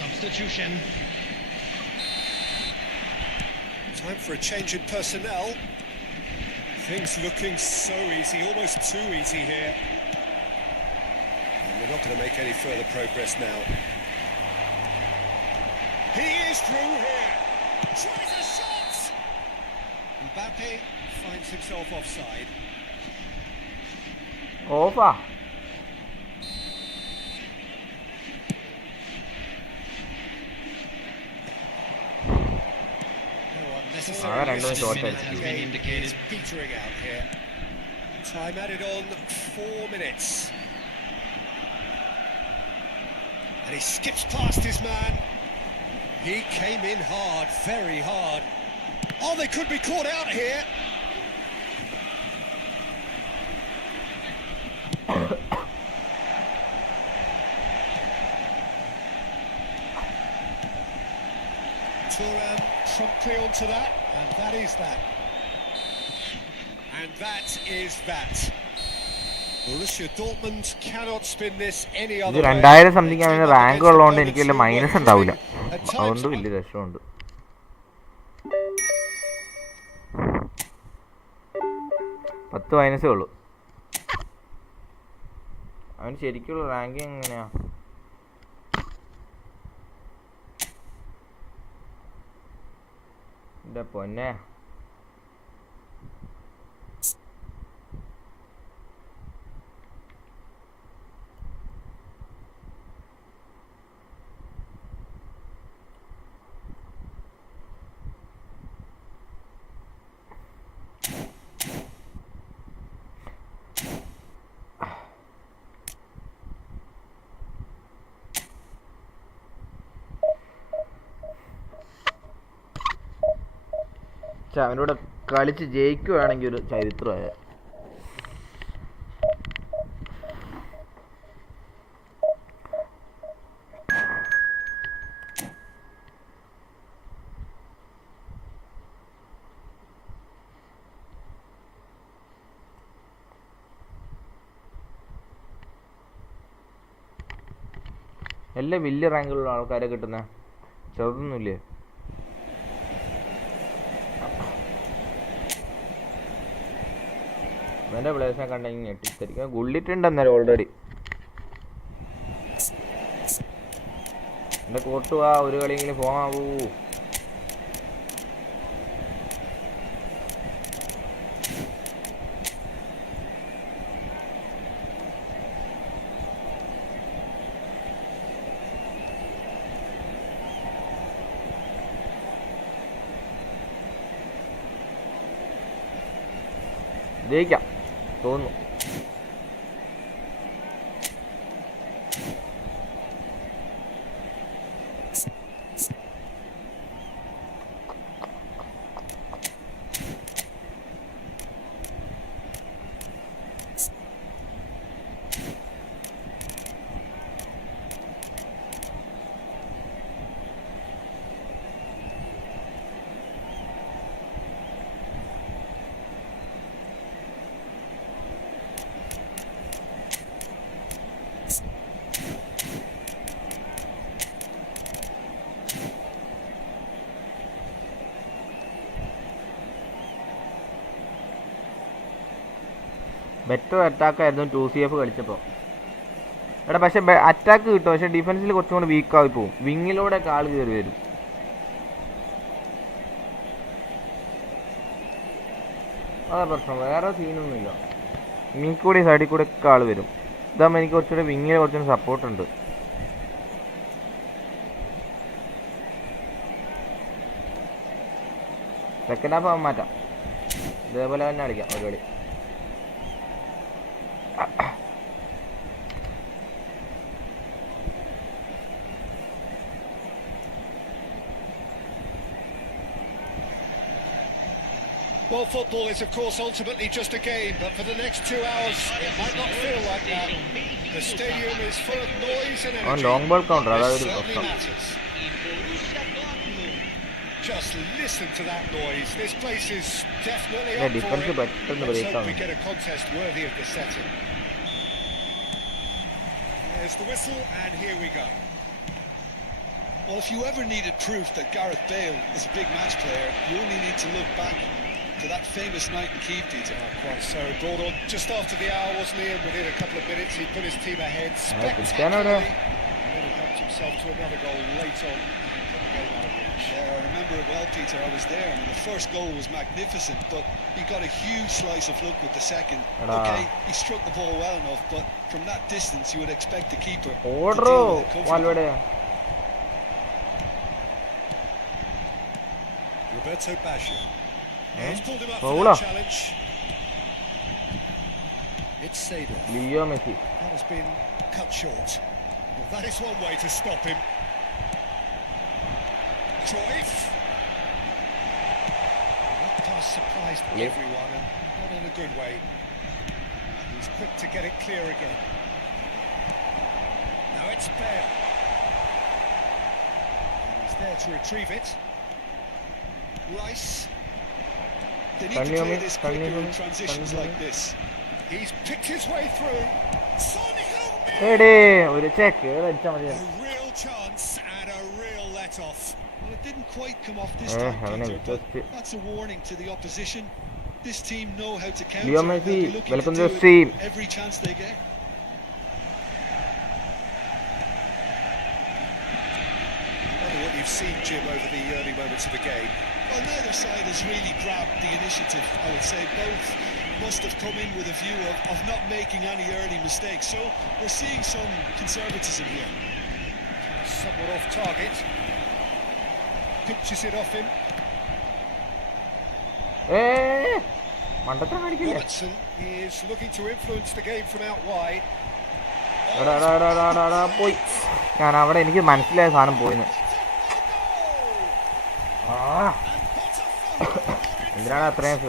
Substitution. Time for a change in personnel. Things looking so easy, almost too easy here. And we're not going to make any further progress now. He is through here. Tries a shot. Mbappe finds himself offside. ഓഫാ. Unnecessary random risks. shot The has been game indicated. is petering out here. Time added on 4 minutes. And he skips past his man. He came in hard, very hard. Oh, they could be caught out here. Thuram promptly onto that, and that is that. And that is that. Borussia Dortmund cannot spin this any ഇത് other way. 2000 something അവന് They rank came up ഉള്ളതുകൊണ്ട് against എനിക്ക് വലിയ opponents minus who ഉണ്ടാവില്ല. were at times അതുകൊണ്ട് വലിയ രക്ഷമുണ്ട്. 10 മൈനസേ ഉള്ളൂ. അവന് ശരിക്കുള്ള റാങ്കിങ് എങ്ങനെയാ? എൻ്റെ പൊന്നെ. അവൻ്റെ കൂടെ കളിച്ച് ജയിക്കുകയാണെങ്കിൽ ഒരു ചരിത്രമായ. എല്ലാം വലിയ റാങ്കിലുള്ള ആൾക്കാരെ കിട്ടുന്ന ചെറുതൊന്നുമില്ലേ? അവൻ്റെ പ്ലേസിനെ കണ്ടെങ്കിൽ ഞെട്ടിത്തിരിക്കും. ഗുള്ളിട്ടുണ്ട് അന്നേരം ഓൾറെഡി. എൻ്റെ കോട്ട് വാ, ഒരു കളിയെങ്കിലും പോകാവൂ. ജയിക്കാം തോന്നുന്നു. ബെറ്റർ അറ്റാക്ക് ആയിരുന്നു 2CF കളിച്ചപ്പോൾ. എടാ പക്ഷെ അറ്റാക്ക് കിട്ടും, പക്ഷെ ഡിഫൻസിൽ കുറച്ചും കൂടി വീക്കായി പോകും. വിങ്ങിലൂടെ കാൾ കയറി വരും. അതാ പ്രശ്നം, വേറെ സീനൊന്നുമില്ല. വിങ്ങിൽ കൂടി സൈഡിൽ കൂടെ ഒക്കെ ആൾ വരും. ഇതാകുമ്പോൾ എനിക്ക് കുറച്ചുകൂടി വിങ്ങിൽ കുറച്ചുകൂടി സപ്പോർട്ടുണ്ട്. സെക്കൻഡ് ഹാഫ് ആവാൻ മാറ്റാം, ഇതേപോലെ തന്നെ കളിക്കാം ഒരു കളി. Well, football is, of course, ultimately just a game, but for the next 2 hours, it might not feel like that. The stadium is full of noise and energy. Long ball counter, This അതായത് certainly matters. Just listen to that noise. This place is definitely up for it. Let's hope we get a contest worthy of the setting. There's the whistle, and here we go. Well, if you ever needed proof that Gareth Bale is a big match player, you only need to look back to that famous night in Kiev, Peter. Quite so. Brought on just after the hour, wasn't he? And within a couple of minutes, he put his team ahead spectacularly. And then he helped himself to another goal late on and put the game out of reach. Yeah, I remember it well, Peter. I was there. I mean, the first goal was magnificent, but he got a huge slice of luck with the second. Okay, he struck the ball well enough, but from that distance, you would expect the keeper to deal with it comfortably. Roberto Baggio. He's pulled him up for that challenge. It's Sader. Leo Messi. That has been cut short. Well, that is one way to stop him. Cruyff. That pass surprised everyone, and not in a good way. He's quick to get it clear again. Now it's Bale. He's there to retrieve it. Rice. They need to play this quicker in transitions like this. He's picked his way through. Son Heung-min! A real chance and a real let-off. Well, it didn't quite come off this time, Peter, but that's a warning to the opposition. This team know how to counter. Leo Messi, welcome to the stream. Every chance they get. I wonder what you've seen, Jim, over the early moments of the game. Well, neither side has really grabbed the initiative, I would say. Both must have come in with a view of not making any early mistakes. So we're seeing some conservatism here. Somewhat off target. Pinches it off him. Robertson is looking to influence the game from out wide. പോയി. ഞാൻ അവിടെ എനിക്ക് മനസ്സിലായ സാധനം പോയിന്ന്. എന്തിനാണ് അത്രയും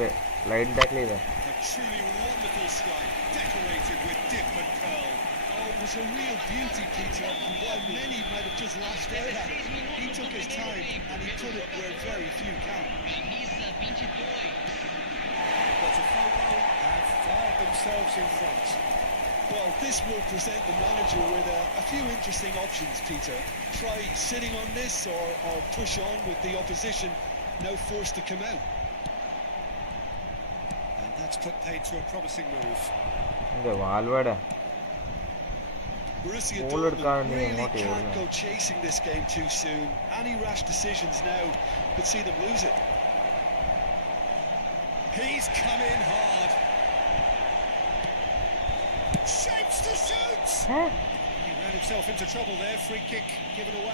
light tackle ചെയ്തത്? Was a real beauty, Peter, and while many might have just lashed out at it, he took his time and he put it where very few can. Got a photo and fired themselves in front. Well, this will present the manager with a few interesting options, Peter. Try sitting on this or push on with the opposition now forced to come out. And that's put paid to a promising move. Borussia Dortmund really can't go chasing this game too soon. Any rash decisions now could see them lose it. He's come in hard. Shapes to shoot! He ran himself into trouble there. Free kick given away.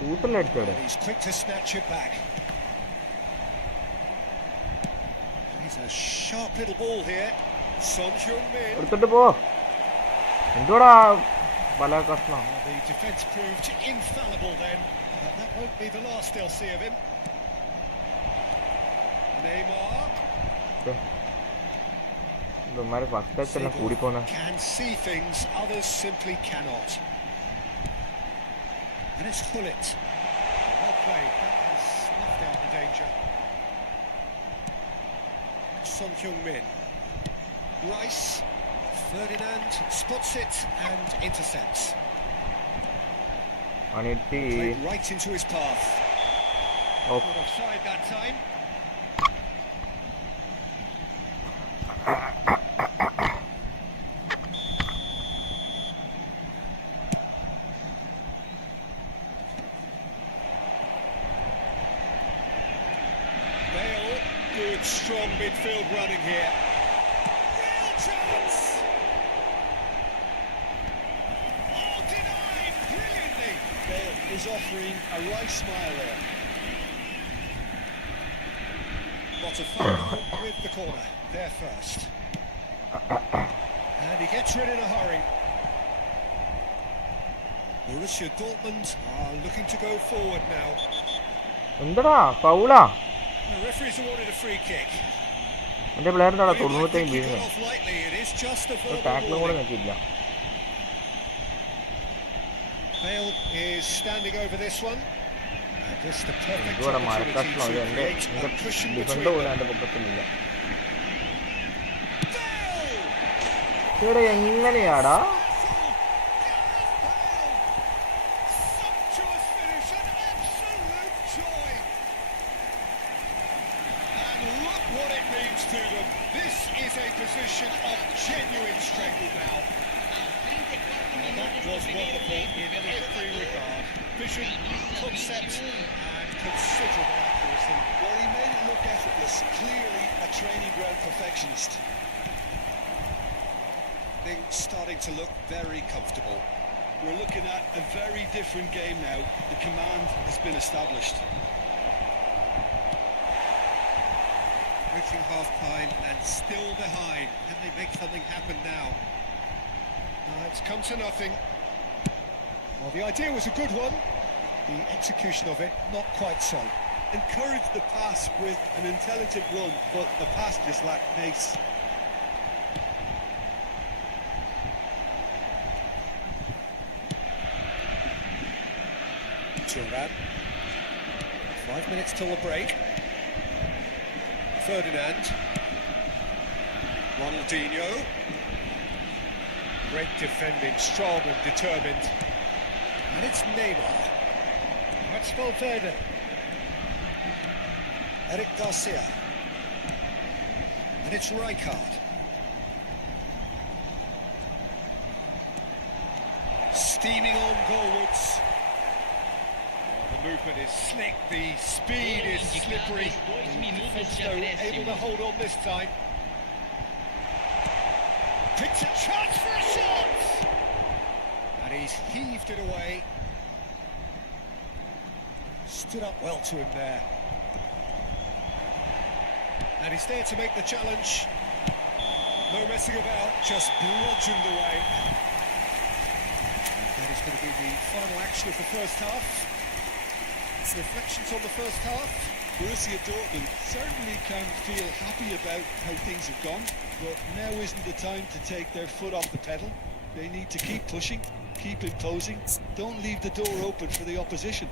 കൂട്ടിലടിച്ചവിടെ. He's quick to snatch it back. He's a sharp little ball here. Son Heung-min. എടുത്തിട്ട് പോ. എന്തുവാടാ പല കഷ്ണം. The defence proved infallible then, but that won't be the last they'll see of him. Neymar. ഇവന്മാര് first touch എല്ലാം കൂടിപ്പോന്നെ. Can see things others simply cannot. And it's Hullet. Well played. That has snuffed out the danger. Son Heung-min. Rice. Ferdinand spots it and intercepts. Played right into his path. Oh. Not offside that time. Bale, good strong midfield running here. Real chance! Oh, denied brilliantly! Bale is offering a right smile there. Botafogo with the corner, there first. And he gets rid in a hurry. Borussia Dortmund are looking to go forward now. എന്താടാ ഫൗളാ? The referee's awarded a free kick. എന്റെ player എന്താടാ You might 90 think he got വീഴുന്നത്? off lightly, it is just a verbal ടാക്ലും കൂടെ warning. നോക്കിയില്ല. Bale is standing over this one. And this the perfect എന്തുവാടാ opportunity മരക്കഷ്ണം. to എന്റെ create a cushion defend between പോലും them. എന്റെ പൊക്കത്തിലില്ല. Bale! ഇവിടെ എങ്ങനെയാടാ? Sumptuous finish, an absolute joy. And look what it means to them. This is a position of genuine strength now. And that was wonderful in every regard. Vision, concept, and considerable accuracy. Well, he made it look effortless. Clearly a training ground perfectionist. Things starting to look very comfortable. We're looking at a very different game now. The command has been established. Reaching half-time and still behind. Can they make something happen now? No, it's come to nothing. Well, the idea was a good one. The execution of it, not quite so. Encouraged the pass with an intelligent run, but the pass just lacked pace. Varane. 5 minutes till the break. Ferdinand. Ronaldinho. Great defending, strong and determined. And it's Neymar. That's Valverde. Eric Garcia. And it's Rijkaard. Steaming on goalwards. The movement is slick, the speed is slippery. The defence, though, able to hold on this time. Picks a chance for a shot! And he's heaved it away. Stood up well to him there. And he's there to make the challenge. No messing about, just bludgeoned away. And that is going to be the final action of the first half. Reflections on the first half. Borussia Dortmund certainly can feel happy about how things have gone, but now isn't the time to take their foot off the pedal. They need to keep pushing, keep imposing, don't leave the door open for the opposition.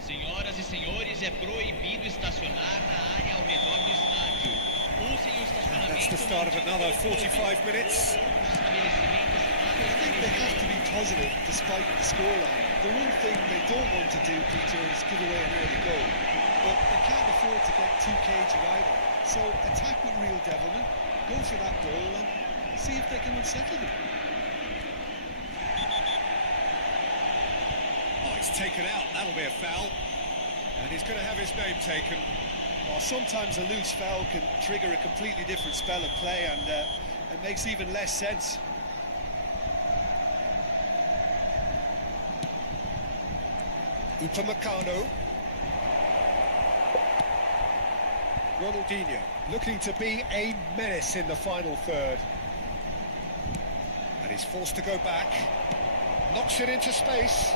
Senhoras e senhores, é proibido estacionar na área ao redor do estádio. Usem o estacionamento. That's the start of another 45 minutes. I think they have to be positive despite the scoreline. The one thing they don't want to do, Peter, is give away an early goal. But they can't afford to get too cagey either. So attack with real devilment, go for that goal and see if they can unsettle them. He's taken out. That'll be a foul. And he's going to have his name taken. Well, sometimes a loose foul can trigger a completely different spell of play, and it makes even less sense. Upamecano. Ronaldinho looking to be a menace in the final third. And he's forced to go back. Knocks it into space.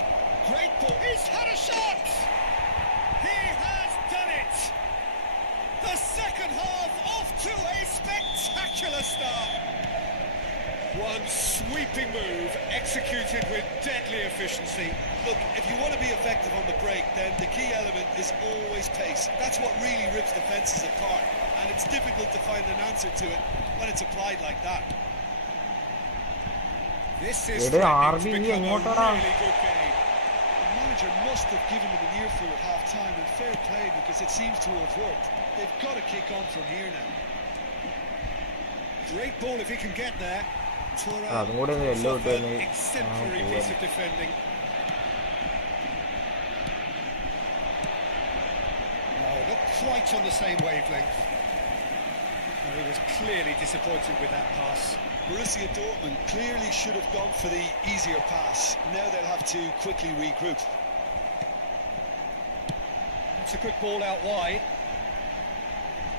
Great ball. He's had a shot! He has done it! The second half off to a spectacular start. One sweeping move executed with deadly efficiency. Look, if you want to be effective on the break, then the key element is always pace. That's what really rips defences apart, and it's difficult to find an answer to it when it's applied like that. This is Ede threatening to RB become a engotara. really good game. The manager must have given him an earful at half-time, and fair play, because it seems to have worked. They've got to kick on from here now. Great ball if he can get there. അതും കൂടെ ഒന്ന് yellow ഇട്ട് ഒന്ന് Exemplary piece of defending. No, not quite on the same wavelength. No, he was clearly disappointed with that pass. Borussia Dortmund clearly should have gone for the easier pass. Now they'll have to quickly regroup. It's a good ball out wide.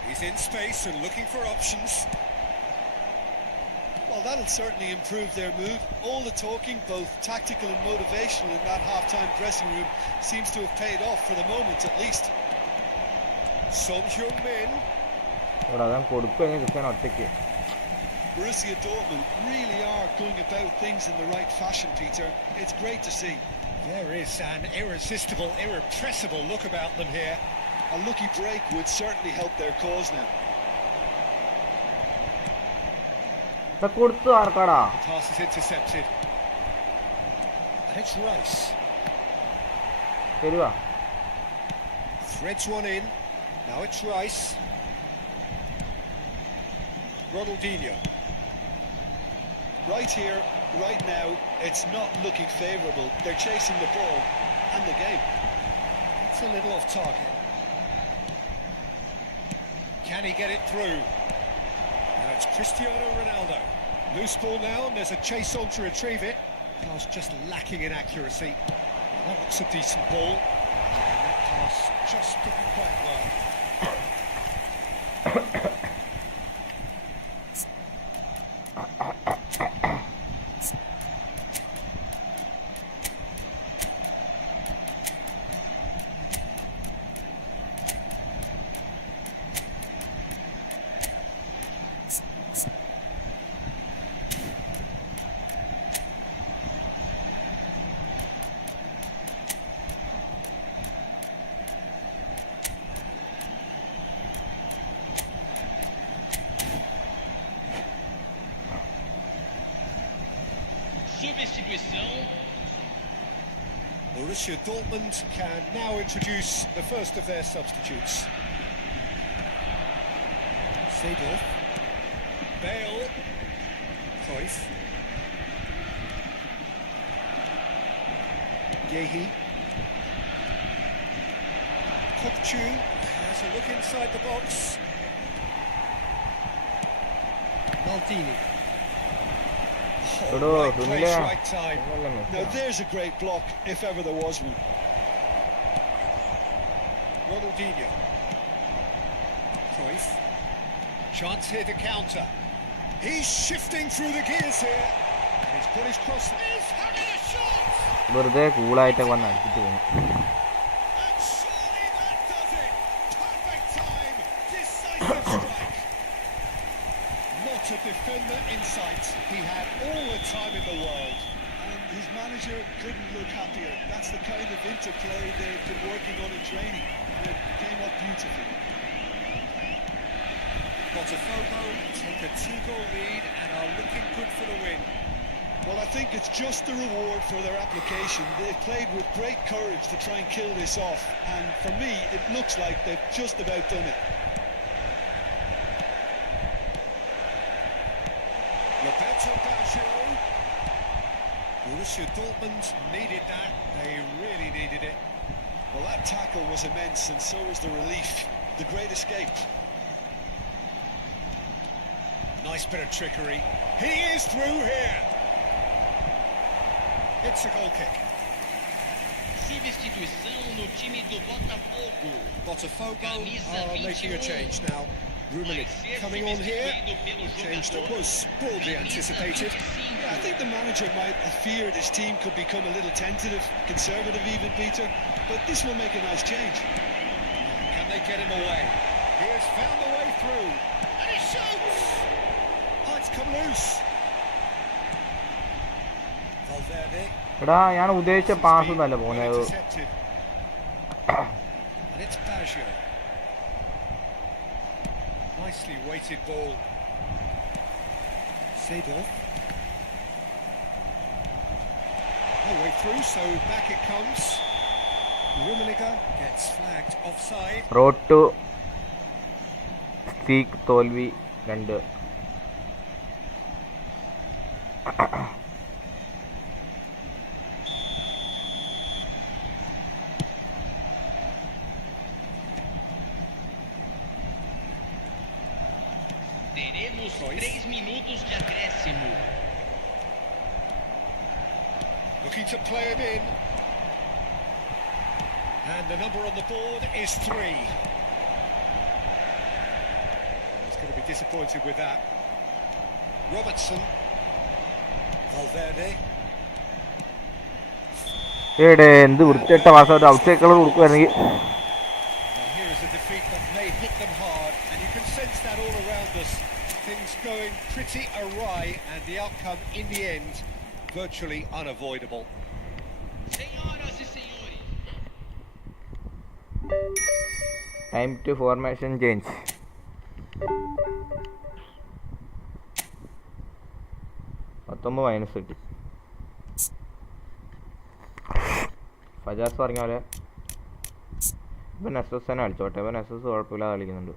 He's in space and looking for options. Well, that'll certainly improve their mood. All the talking, both tactical and motivational, in that half-time dressing room seems to have paid off for the moment, at least. Son Heung-min. ഇവിടെ അതാ കൊടുക്കുമെങ്കിൽ കിട്ടാൻ ഒറ്റയ്ക്ക്. Borussia Dortmund really are going about things in the right fashion, Peter. It's great to see. There is an irresistible, irrepressible look about them here. A lucky break would certainly help their cause now. കൊടുത്തു ആർക്കാടാ? The pass is intercepted. And it's Rice. തരുവാ. Threads one in. Now it's Rice. Ronaldinho. Right here, right now, it's not looking favourable. They're chasing the ball and the game. It's a little off target. Can he get it through? Now it's Cristiano Ronaldo. Loose ball now, and there's a chase on to retrieve it. Pass just lacking in accuracy. That looks a decent ball. And that pass just didn't quite work. Substituição. Borussia Dortmund can now introduce the first of their substitutes. Seedorf. Bale. Cruyff. Yehi. Kopchu has a look inside the box. Maldini. എടോ Right place, സുനിലേ. right time. Now there's a great block, if ever there was one. Ronaldinho. Cruyff. Chance here to counter. He's shifting through the gears here. And he's put his cross. He's having a shot! വെറുതെ കൂളായിട്ടൊക്കെ വന്ന് അടിച്ചിട്ട് പോകും. And surely that does it! Perfect time! Decisive strike! Not a defender in sight. He had all the time in the world. And his manager couldn't look happier. That's the kind of interplay they've been working on in training. And it came up beautifully. Botafogo take a 2-goal lead and are looking good for the win. Well, I think it's just the reward for their application. They've played with great courage to try and kill this off. And for me, it looks like they've just about done it. Roberto Baggio. Borussia Dortmund needed that. They really needed it. Well, that tackle was immense, and so was the relief. The great escape. Nice bit of trickery. He is through here. It's a goal kick. Substituição no time do Botafogo. Botafogo Camisa are making a 21. change now. Rummenigge coming on here. A change that was broadly anticipated. Yeah, I think the manager might have feared his team could become a little tentative, conservative even, Peter. But this will make a nice change. Can they get him away? He has found a way through. And he shoots! Oh, it's come loose. Valverde. എടാ ഞാൻ ഉദ്ദേശിച്ച pass ഒന്നല്ല പോകുന്നത്. Intercepted. And it's Baggio. Nicely weighted ball. Seedorf. No way through, so back it comes. Rummenigge gets flagged offside. Road to streak തോൽവി 2. Teremos 3 minutos de acréscimo. Looking to play him in. And the number on the board is 3. He's going to be disappointed with that. Robertson. Valverde. ഏടേ എന്ത് വൃത്തിയിട്ട pass ഒരു outside colour കൊടുക്കുവാണെങ്കിൽ. Well, here is a defeat that may hit them hard, and you can sense that all around us. Things going pretty awry, and the outcome in the end virtually unavoidable. Senhoras e senhores. Time to formation change. -19 കിട്ടി. ഫജാസ് പറഞ്ഞ പോലെ ഇപ്പം നെസസ് തന്നെ കളിച്ചോട്ടെ. ഇപ്പം നെസസ് കുഴപ്പമില്ലാതെ കളിക്കുന്നുണ്ട്.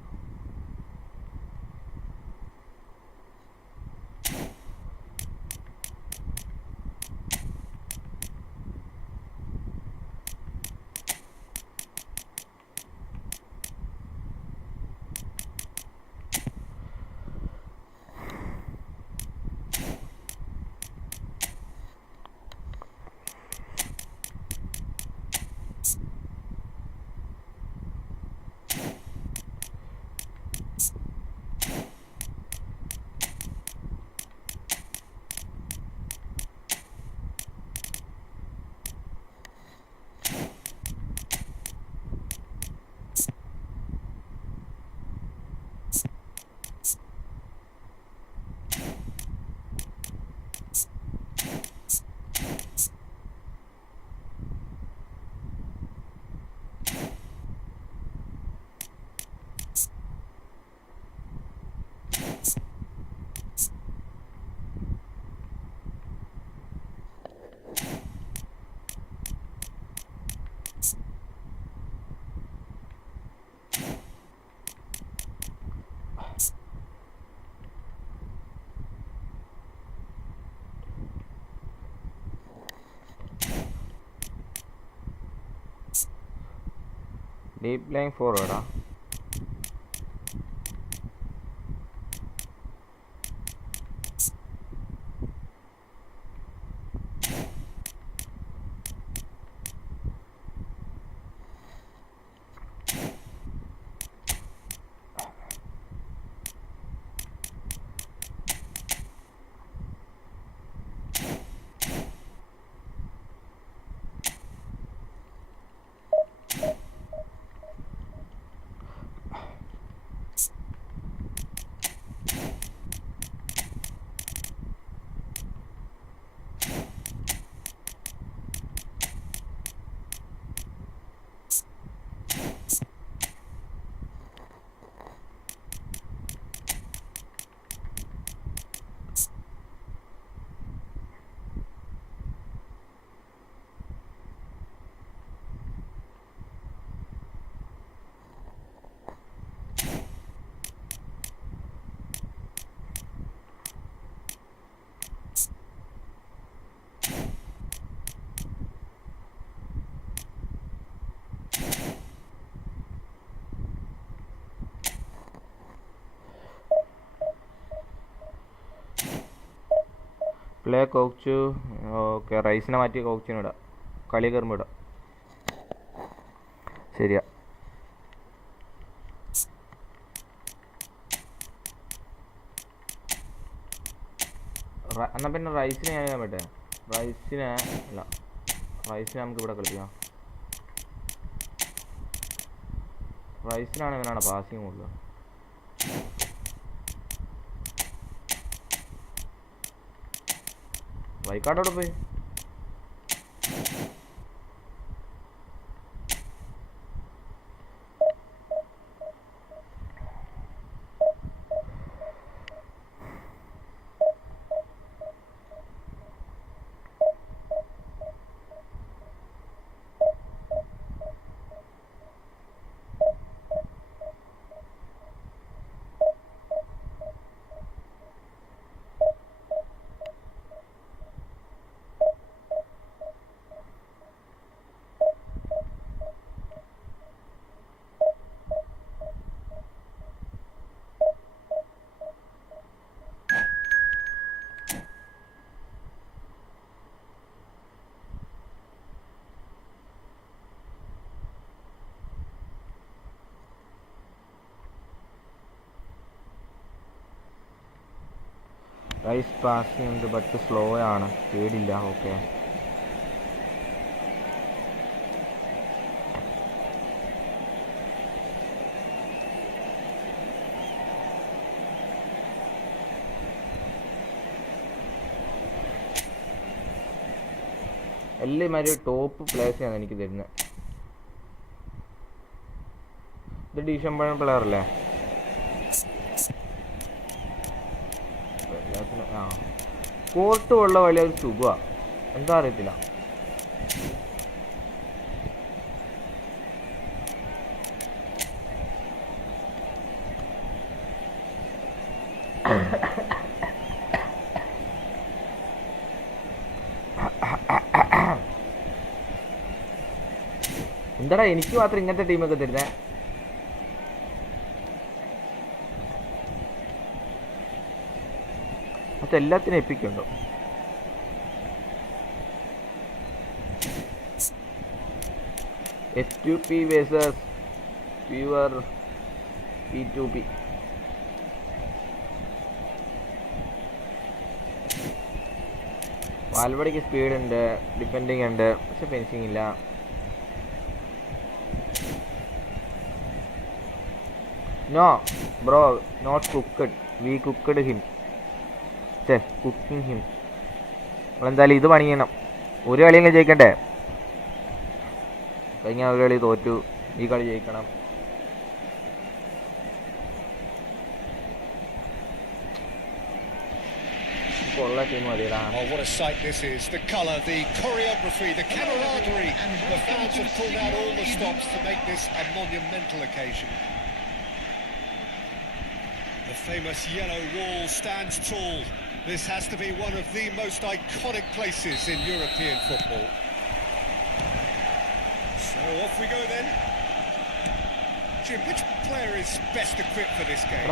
Deep line ഫോർവേഡാ. Play coach. ഓക്കെ, റൈസിനെ മാറ്റി കോച്ചിന് ഇടാം, കളി കയറുമ്പോൾ ഇടാം. ശരിയാ. എന്നാൽ പിന്നെ റൈസിനെ ഞാൻ ചെയ്യാൻ പറ്റേ? റൈസിനെ നമുക്ക് ഇവിടെ കളിക്കാം. റൈസിനാണ് ഇവനാണ് പാസിങ് കൂടുതൽ. വൈക്കാട്ടോടെ പോയി. റൈസ് പാസിങ് ഉണ്ട്, ബട്ട് സ്ലോ ആണ്, സ്പീഡില്ല. ഓക്കെ, എല്ലാമാതിരി ടോപ്പ് പ്ലേയേഴ്സാണ് എനിക്ക് തരുന്നത്. ഇത് ഡിവിഷൻ പ്ലെയർ അല്ലേ? കോർട്ട് ഉള്ള വലിയൊരു സുഖമാണ്, എന്താ അറിയത്തില്ല. എന്താടാ എനിക്ക് മാത്രം ഇങ്ങനത്തെ ടീമൊക്കെ തരുന്നേ? എല്ലാത്തിനും എപ്പിക്കുണ്ടോ? F2P versus pure P2P. വാൽവടിക്ക് സ്പീഡ് ഉണ്ട്, ഡിഫെൻഡിങ് ഉണ്ട്, പക്ഷെ ഫിനിഷിങ് ഇല്ല. No bro, not cooked, we cooked him. Cooking him. നമ്മളെന്തായാലും ഇത് പണിയണം. ഒരു കളിയെങ്കിലും ജയിക്കണ്ടേ? കഴിഞ്ഞ ഒരു കളി തോറ്റു, ഈ കളി ജയിക്കണം. ഉള്ള team മതിയടാ. Oh, what a sight this is. The colour, the choreography, the camaraderie. The fans have pulled out all the stops to make this a monumental occasion. The famous yellow wall stands tall. This has to be one of the most iconic places in European football. So off we go then. Jim, which player is best equipped for this game?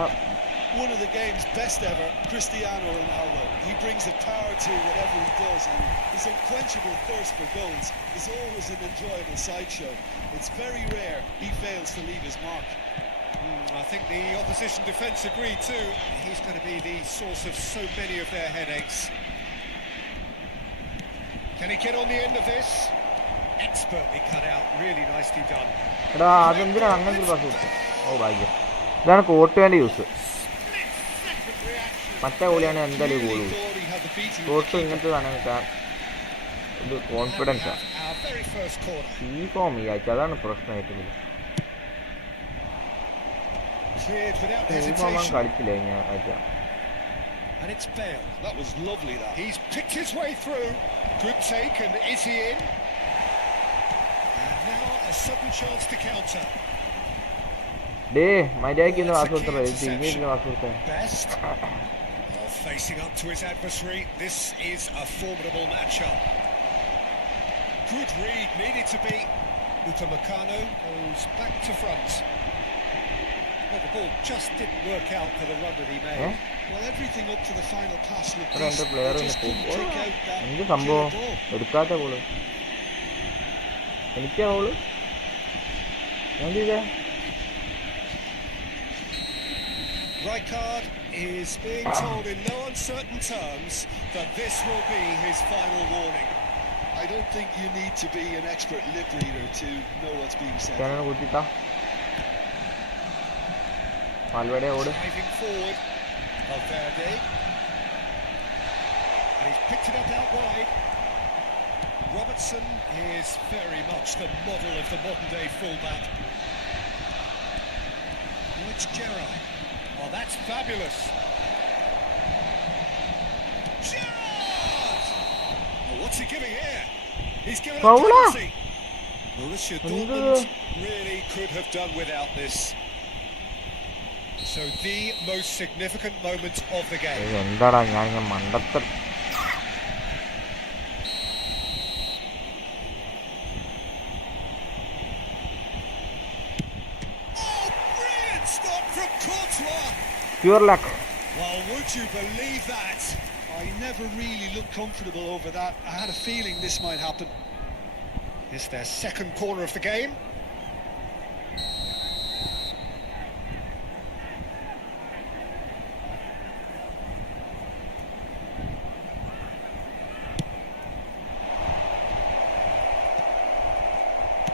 One of the game's best ever, Cristiano Ronaldo. He brings a power to whatever he does, and his unquenchable thirst for goals is always an enjoyable sideshow. It's very rare he fails to leave his mark. I think the opposition defence agree too. He's going to be the source of so many of their headaches. Can he get on the end of this? Expertly cut out, really nicely done. അതെന്തിനാണ് അങ്ങനത്തെ ഒരു pass കൊടുത്തത്? ഓ ഭാഗ്യം. ഇതാണ് കോട്ടുവേൻ്റെ use. മറ്റേ ഗോളിയാണ് എന്തായാലും goal. Coat ഇങ്ങനത്തെ സാധനം ഇത് കോൺഫിഡൻസാണ്. ഈ ഫോം ഈ ആഴ്ച അതാണ് പ്രശ്നമായിട്ട്. കളിച്ചില്ല കഴിഞ്ഞ ആഴ്ച. And it's Bale. That was lovely. That he's picked his way through. Good take, and is he in? And now a sudden chance to counter. മര്യാദയ്ക്ക് ഇന്ന് വാസ് കൊടുത്തേ, ഇന്ന് വാസ് കൊടുത്തേ. Best. Facing up to his adversary, this is a formidable matchup. Good read, needed to be. Upamecano goes back to front. Well, the ball just didn't work out for the run that he made. Well, everything up to the final pass looked എടാ എൻ്റെ decent. Player They പിന്നെ just couldn't pick out that എന്ത് killer സംഭവം ball. എടുക്കാത്ത ball എനിക്കാ ball ഞാൻ ചെയ്തേ Rijkaard is being told in no uncertain terms that this will be his final warning. I don't think you need to be an expert lip reader to know what's being said. ഞാനാണ് കൂട്ടിട്ടാ പാൽവടെ ഓട് Driving forward, Valverde, and he's picked it up out wide. Robertson is very much the model of the modern-day fullback. Oh, it's Gerrard. Oh, that's fabulous. Gerrard! Oh, what's he giving here? He's given a penalty. Borussia Dortmund really could have done without this. So the most significant moment of the game. എന്താടാ ഞാൻ മണ്ടത്തർ Oh, brilliant stop from Courtois. Pure luck Well, would you believe that? I never really looked comfortable over that. I had a feeling this might happen. It's their second corner of the game.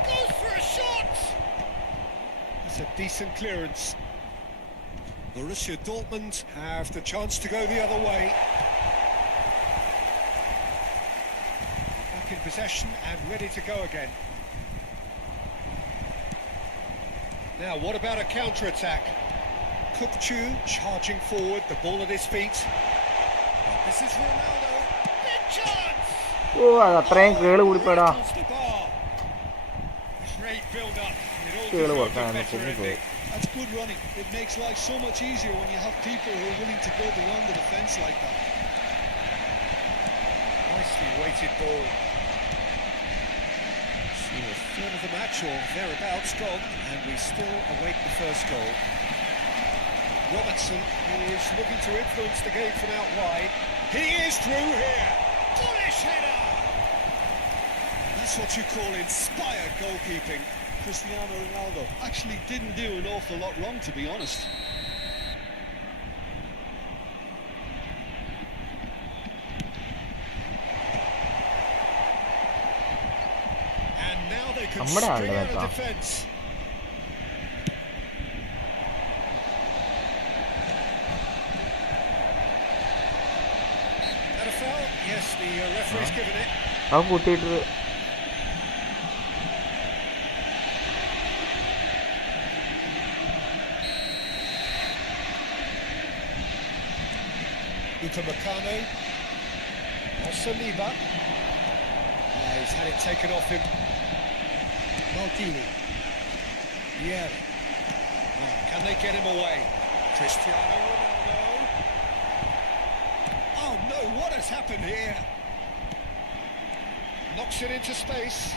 Goes for a shot. It's a decent clearance. Borussia Dortmund have the chance to go the other way. Back in possession and ready to go again. Now, what about a counter-attack? Kupchu charging forward, the ball at his feet. This is Ronaldo. Big chance! ഓ അത് അത്രയും കേള് കൂടിപ്പോടാ Rattles the bar. Great build-up. It all curl deserved a കൊടുക്കാൻ better പൊങ്ങിപ്പോയി ending. That's good running. It makes life so much easier when you have people who are willing to go beyond the defence like that. Nicely weighted ball. So a third of the match or thereabouts gone, and we still await the first goal. Robertson is looking to influence the game from out wide. He is through here. Bullish header. That's what you call inspired goalkeeping. Cristiano Ronaldo actually didn't do an awful lot wrong, to be honest. And now they can നമ്മുടെ string ആളുടെ out a കേട്ടോ defence. And a foul? Yes, the referee's given it. അത് കൂട്ടിയിട്ട് Upamecano. Saliba. He's had it taken off him. Maldini. Vieira. Can they get him away? Cristiano Ronaldo. Oh no, what has happened here? Knocks it into space.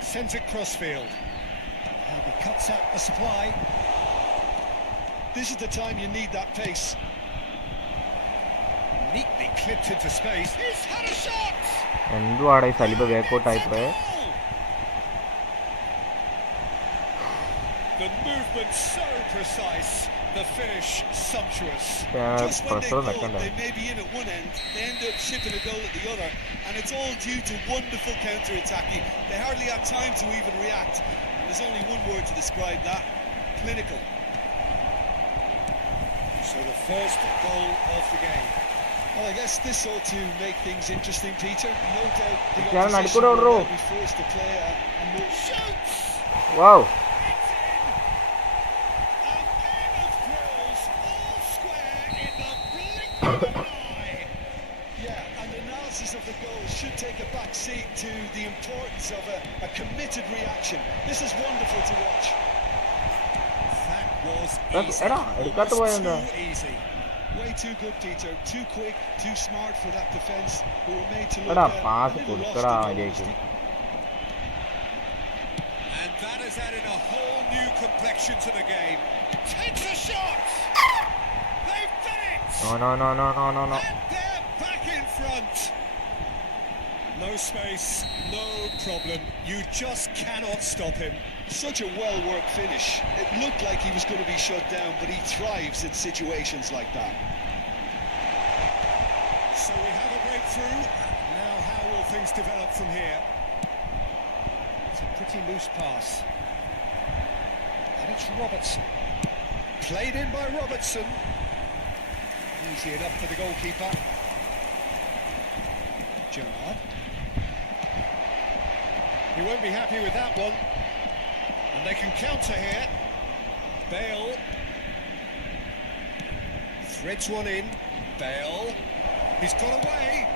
Sends it crossfield. And he cuts out the supply. This is the time you need that pace. Neatly clipped into space. He's had a shot! എന്തുവാടാ ഈ Saliba ബാക്കോട്ടായി പോയെ The movement so precise, the finish sumptuous. Just when they pressure thought നിൽക്കണ്ടേ they may be in at one end, they end up shipping a goal at the other, and it's all due to wonderful counter-attacking. They hardly had time to even react. And there's only one word to describe that: clinical. So the first goal of the game. Well, I guess this ought to make things interesting, Peter. No doubt the Yeah, opposition nalikuda will bro. now be forced to play a more... Shoots! Wow A game of thrills, all square in the blink of an eye. Yeah, and analysis of the goal should take a back seat to the importance of a committed reaction. This is wonderful to watch. That was That's- easy. എടാ, എടുക്കാത്ത Almost പോയെന്താ? too easy. Way too good, Peter. Too quick, too smart for that defence, who were made to look എടാ a pass little lost കൊടുക്കടാ in all അവരേക്ക് honesty. And that That has added a whole new complexion to the game. Takes a shot! They've done it! No. And they're back in front. No space, no problem. You just cannot stop him. Such a well-worked finish. It looked like he was going to be shut down, but he thrives in situations like that. So we have a breakthrough. Now how will things develop from here? It's a pretty loose pass. And it's Robertson. Played in by Robertson. Easy enough for the goalkeeper. Gerrard. He won't be happy with that one. And they can counter here. Bale. Threads one in. Bale. He's got away.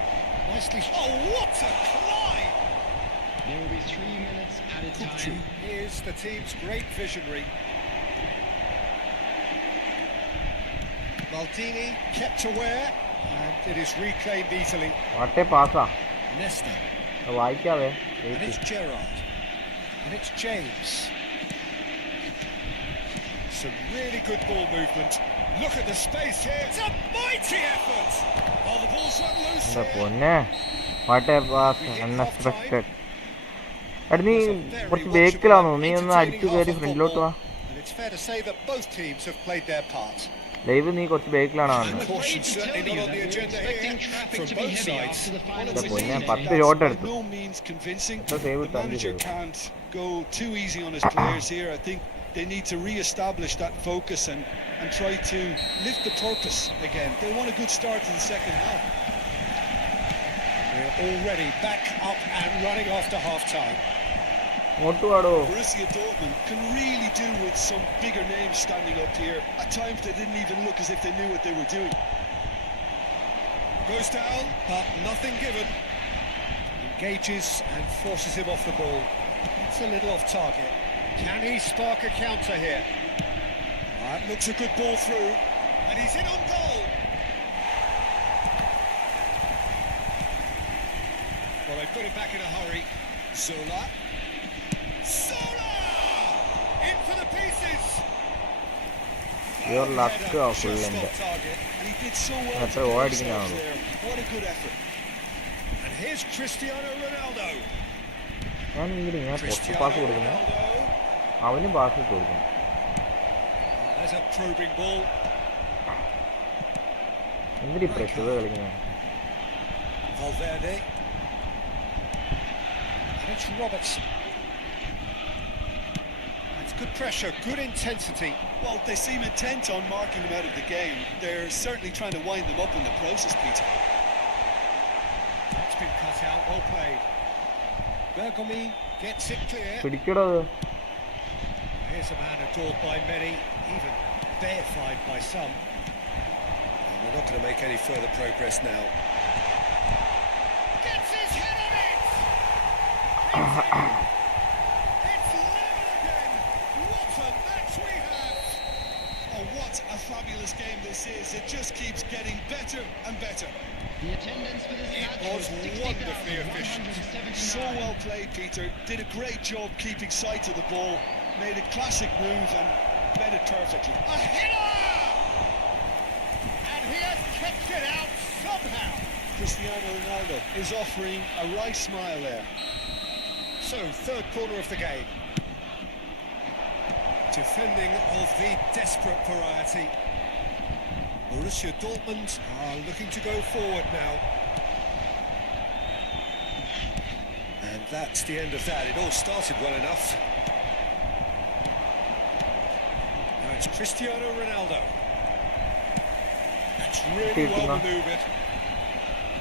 Nicely. Oh, what a climb! There will be 3 minutes at a time. Here's the team's great visionary. Maldini kept aware, and it is reclaimed easily. What a pass. Nesta. വായിക്കാവേ. And it's Gerrard. And it's James. Some really good ball movement. Look at the space here. It's a mighty effort. Oh, the ball's run loose എന്താ here. പൊന്നെ. What a pass. Unexpected. എടാ നീ കുറച്ച് ബേക്കിലാണോ? നീ ഒന്ന് അടിച്ചു കയറി ഫ്രണ്ടിലോട്ട് വാ. And it's fair to say that both teams have played their part. Live നീ കുറച്ച് ബേക്കിലാണ് കാണുന്നത്. Caution certainly not on the agenda here from both sides. എന്താ പൊന്നെ 10 ഷോട്ട് By എടുത്തു. no means convincing. That's a The manager can't go too easy on his players here. I think they need to re-establish that focus and try to lift the purpose again. They want a good start to the second half. We're already back up and running after half-time. ഇങ്ങോട്ട് പാടോ. Borussia Dortmund can really do with some bigger names standing up here. At times they didn't even look as if they knew what they were doing. Goes down, but nothing given. Engages and forces him off the ball. It's a little off target. Can he spark a counter here? That looks a good ball through, and he's in on goal. Well, they've got it back in a hurry. Zola. In for the pieces. Your luck Header of just full off target. And he did so well That's to a get wide himself now. there. What a good effort. And here's Cristiano Ronaldo. ഞാൻ ഇങ്ങനെ പൊട്ട Cristiano pass കൊടുക്കുന്നു. Ronaldo. അവനും pass ഇട്ട് കൊടുക്കുന്നു. There's a probing ball. എന്തിനീ pressure കളിക്കുന്നത്? Valverde. And it's Robertson. That's good pressure, good intensity. Well, they seem intent on marking him out of the game. They're certainly trying to wind them up in the process, Peter. That's been cut out, well played. Bergomi gets it clear. പിടിക്കടോ അത്. Here's a man adored by many, even deified by some. And we're not going to make any further progress now. Gets his head on it! It's level again! What a match we have! Oh, what a fabulous game this is. It just keeps getting better and better. The attendance for this match was wonderfully efficient. So well played, Peter. Did a great job keeping sight of the ball. Made a classic move and met it perfectly. A header! And he has kept it out somehow. Cristiano Ronaldo is offering a right smile there. So, third corner of the game. Defending of the desperate variety. Borussia Dortmund are looking to go forward now. And that's the end of that. It all started well enough. Now it's Cristiano Ronaldo. That's really well maneuvered.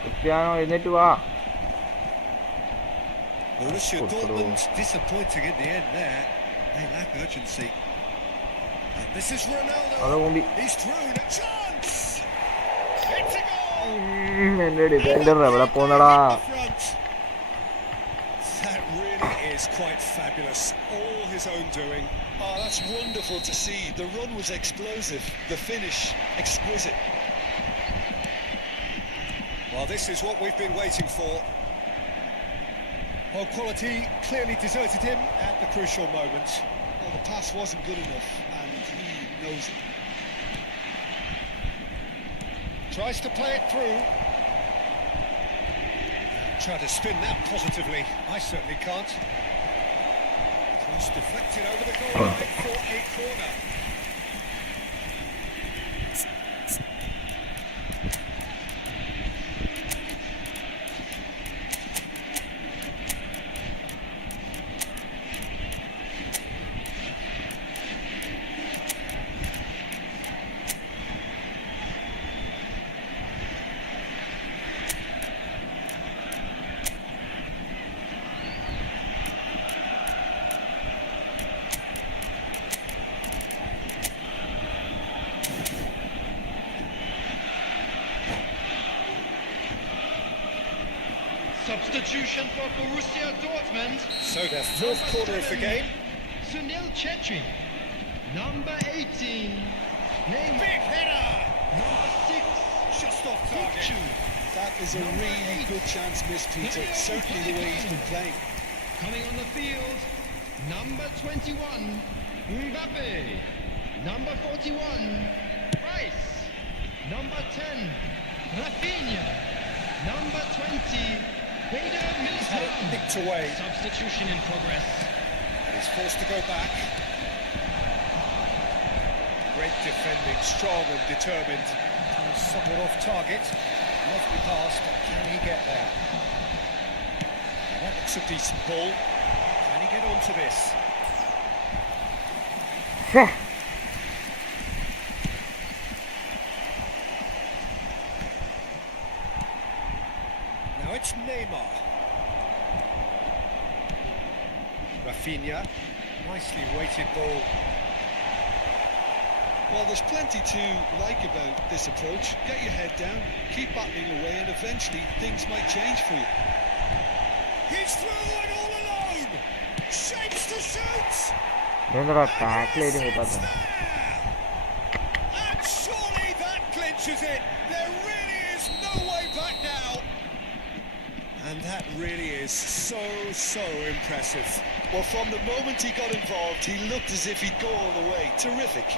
Cristiano എഴുന്നേറ്റ് വാ. Borussia Dortmund disappointing in the end there. They lack urgency. And this is Ronaldo. അത് മുമ്പി. He's through. A chance. It's a goal. എന്റെ defender എവിടെ പോന്നടാ? That really is quite fabulous. All his own doing. Oh, that's wonderful to see. The run was explosive. The finish exquisite. Well, this is what we've been waiting for. Well, quality clearly deserted him at the crucial moment. Well, the pass wasn't good enough, and he knows it. Tries to play it through. Try to spin that positively. I certainly can't. Cross deflected over the goal line for a corner. Substitution for Borussia Dortmund. So their fourth corner of the game. Sunil Chetri. Number 18. Neymar. Big header! Number 6. Just off target. Fuchu. That is a really good chance missed, Peter. Certainly the way he's been playing. Coming on the field. Number 21. Mbappe. Number 41. Rice. Number 10. Rafinha. Number 20. Had it nicked away. Substitution in progress. And he's forced to go back. Great defending, strong and determined. Somewhat off target. Lovely pass, but can he get there? That looks a decent ball. Can he get onto this? Now it's Neymar. Rafinha. Nicely weighted ball. Well, there's plenty to like about this approach. Get your head down, keep battling away, and eventually things might change for you. He's through and all alone. Shapes to shoot. ഇതെന്താ tackle ചെയ്ത് കിട്ടാത്ത And surely that clinches it. There really is no way back now. And that really is so impressive. Well, from the moment he got involved, he looked as if he'd go all the way. Terrific.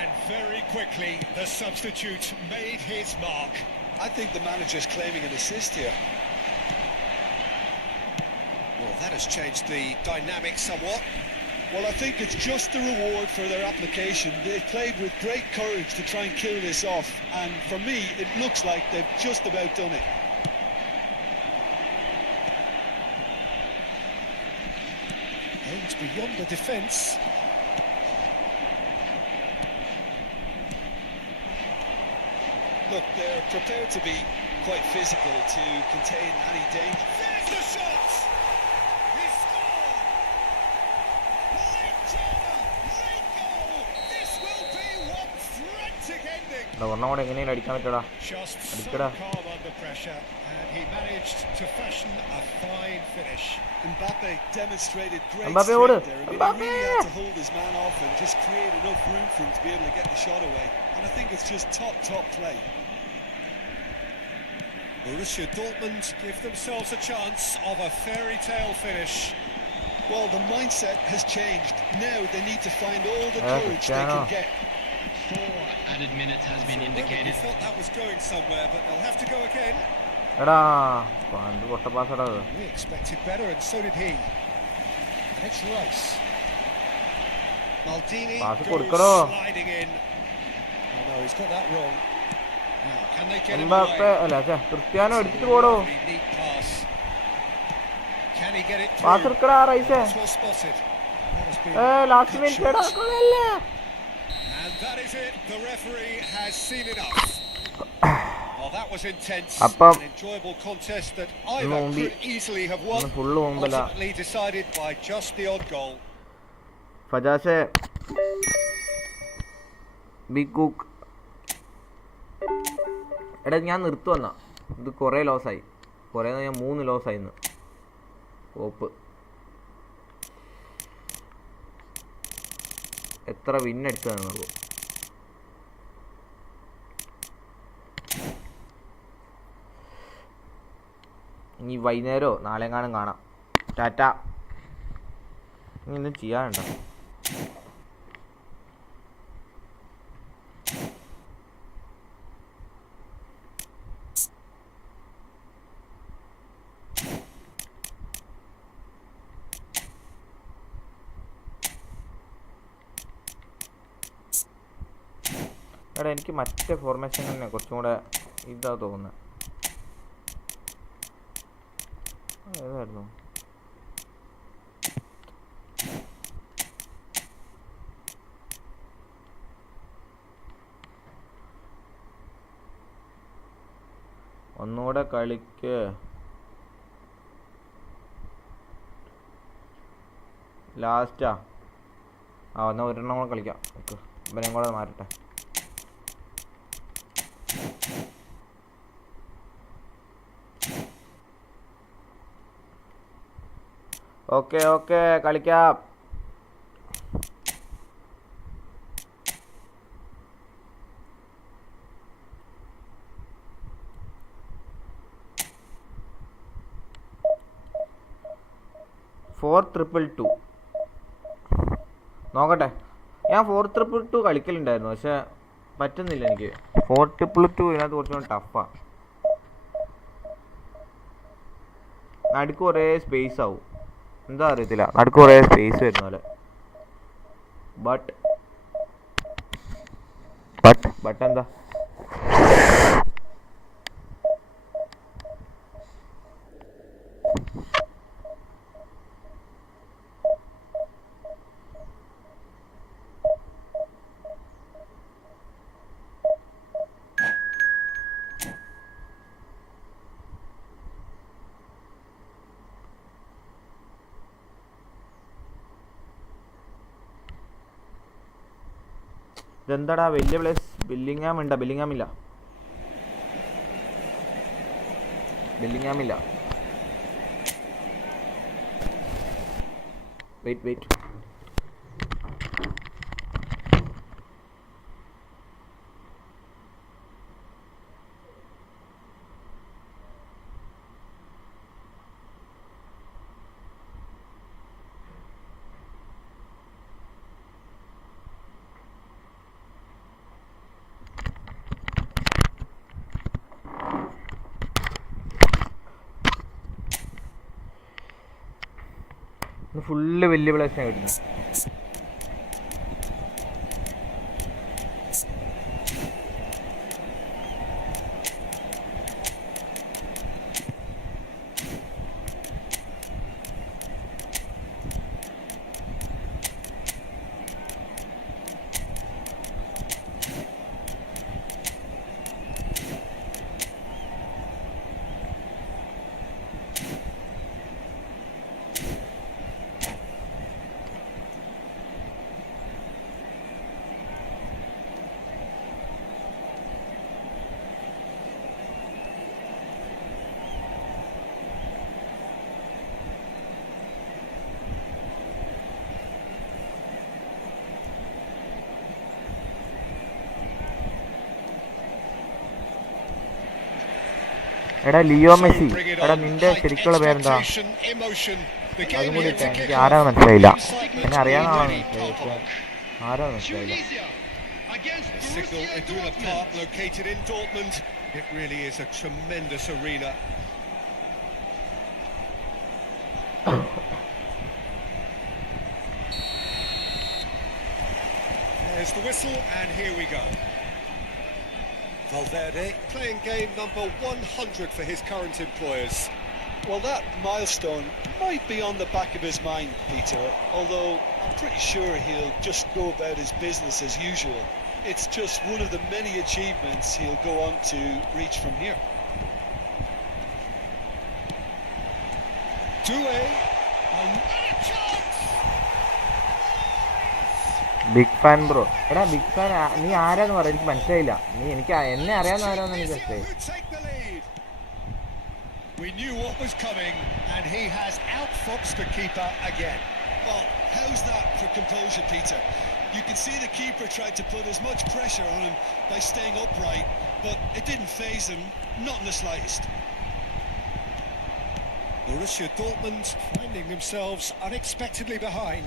And very quickly, the substitute made his mark. I think the manager's claiming an assist here. Well, that has changed the dynamic somewhat. Well, I think it's just the reward for their application. They played with great courage to try and kill this off, and for me, it looks like they've just about done it. Aims beyond the defence. Look, they're prepared to be quite physical to contain any danger. There's the shot! He scored! Late corner, late goal! This will be one frantic ending! ഒരെണ്ണം കൂടെ എങ്ങനെയാണ് അടിക്കാൻ പറ്റടാ Just so Adikada. calm under pressure, and he managed to fashion a fine finish. Mbappe demonstrated great Mbappe strength odu. there. I mean, Mbappe! he really had to hold his man off and just create enough room for him to be able to get the shot away. And I think it's just top play. Borussia Dortmund give themselves a chance of a fairy tale finish. Well, the mindset has changed. Now they need to find all the Yeah, courage they can Cristiano. get. 4 added minutes has been We indicated. felt that was going somewhere, but they'll have to go again. എടാ പണ്ട് പൊട്ട പാസ്സടാ അത് We expected better, and so did he. And it's Rice. Maldini Pass goes കൊടുക്കടോ. sliding in. Oh no, he's got that wrong. Now, can they get him Mbappe away? അല്ല ഛെ, Cristiano എടുത്തിട്ട് പോടോ Lovely neat pass. Can he get it pass through? എടുക്കടാ റൈസേ That's well spotted. That has been last cut minute short. എടാ കളയല്ലേ And that is it. The referee has seen enough. Well, that was intense. അപ്പം An enjoyable contest that either നോമ്പി could easily have won. Full മുമ്പല്ല Ultimately decided by just the odd goal. ഫജാസെ big cook എടാ ഞാൻ നിർത്തുവന്നാ ഇത് കുറേ ലോസായി കുറേ ഞാൻ 3 ലോസായി ഇന്ന് ഓപ്പ് എത്ര വിന്നടിച്ചതാണ് നോക്കൂ ഇനി വൈകുന്നേരമോ നാളെങ്ങാനും കാണാം. ടാറ്റ. ഇനി ഒന്നും ചെയ്യാനുണ്ടോ? എടാ എനിക്ക് മറ്റേ ഫോർമേഷൻ തന്നെ കുറച്ചും കൂടെ ഇതാ തോന്നുന്നത്. ഏതായിരുന്നു? ഒന്നുകൂടെ കളിക്ക്. ലാസ്റ്റാ? എന്നാൽ ഒരെണ്ണം കൂടെ കളിക്കാം. ഓക്കെ, ഇവനെയും കൂടെ മാറട്ടെ. ഓക്കെ കളിക്കാം. ഫോർ 222 നോക്കട്ടെ. ഞാൻ 4-2 കളിക്കലുണ്ടായിരുന്നു, പക്ഷെ പറ്റുന്നില്ല എനിക്ക്. 4-2 ഇതിനകത്ത് കുറച്ചുകൂടെ ടഫാണ്. നടുക്ക് കുറേ സ്പേസ് ആവും, എന്താ അറിയത്തില്ല. നടുക്ക് കുറേ സ്പേസ് വരുന്ന പോലെ. ബട്ട് എന്താ? ഇതെന്താടാ വലിയ പ്ലേസ്? ബില്ലിംഗാം ഇല്ല. വെയിറ്റ്. ഫുള്ള് വലിയ പ്ലേസിനാണ് കിട്ടുന്നത്. എടാ ലിയോ മെസ്സി, എടാ നിന്റെ ശരിക്കുള്ള പേരെന്താ? അതും കൂടി ഇട്ടാ. എനിക്ക് ആരാ മനസ്സിലായില്ല. എന്നെ അറിയാവുന്ന ആളാണ് മനസ്സിലായി, ആരാ മനസ്സിലായില്ല. The signal Iduna Park, located in Dortmund. It really is a tremendous arena. There's the whistle, and here we go. Valverde playing game number 100 for his current employers. Well, that milestone might be on the back of his mind, Peter, although I'm pretty sure he'll just go about his business as usual. It's just one of the many achievements he'll go on to reach from here. Doué, another chance! Big fan bro. എടാ big fan നീ ആരാന്ന് പറയാം, എനിക്ക് മനസ്സിലായില്ല. എനിക്ക് എന്നെ അറിയാവുന്ന ആരാന്ന് എനിക്ക് മനസ്സിലായി. We knew what was coming, and he has outfoxed the keeper again. Well, how's that for composure, Peter? You can see the keeper tried to put as much pressure on him by staying upright, but it didn't faze him, not in the slightest. Borussia Dortmund finding themselves unexpectedly behind.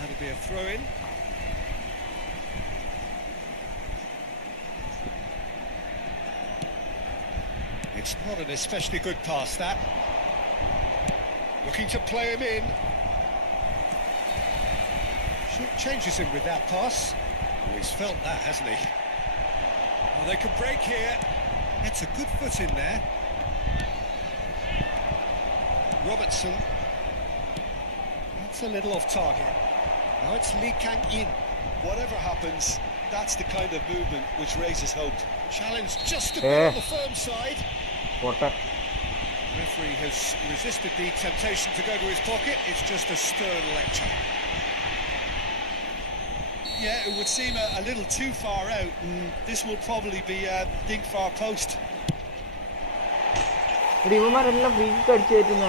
That'll be a throw-in. It's not an especially good pass, that. Looking to play him in. Changes him with that pass. Oh, he's felt that, hasn't he? Oh, they could break here. It's a good foot in there. Robertson. That's a little off target. Now it's Lee Kang-in. Whatever happens, that's the kind of movement which raises hope. Challenge just a bit on the firm side. What? Referee has resisted the temptation to go to his pocket. It's just a stern lecture. Yeah, it would seem a little too far out, and this will probably be a think far post. ഇവന്മാരെല്ലാം free അടിച്ചു കയറ്റുന്ന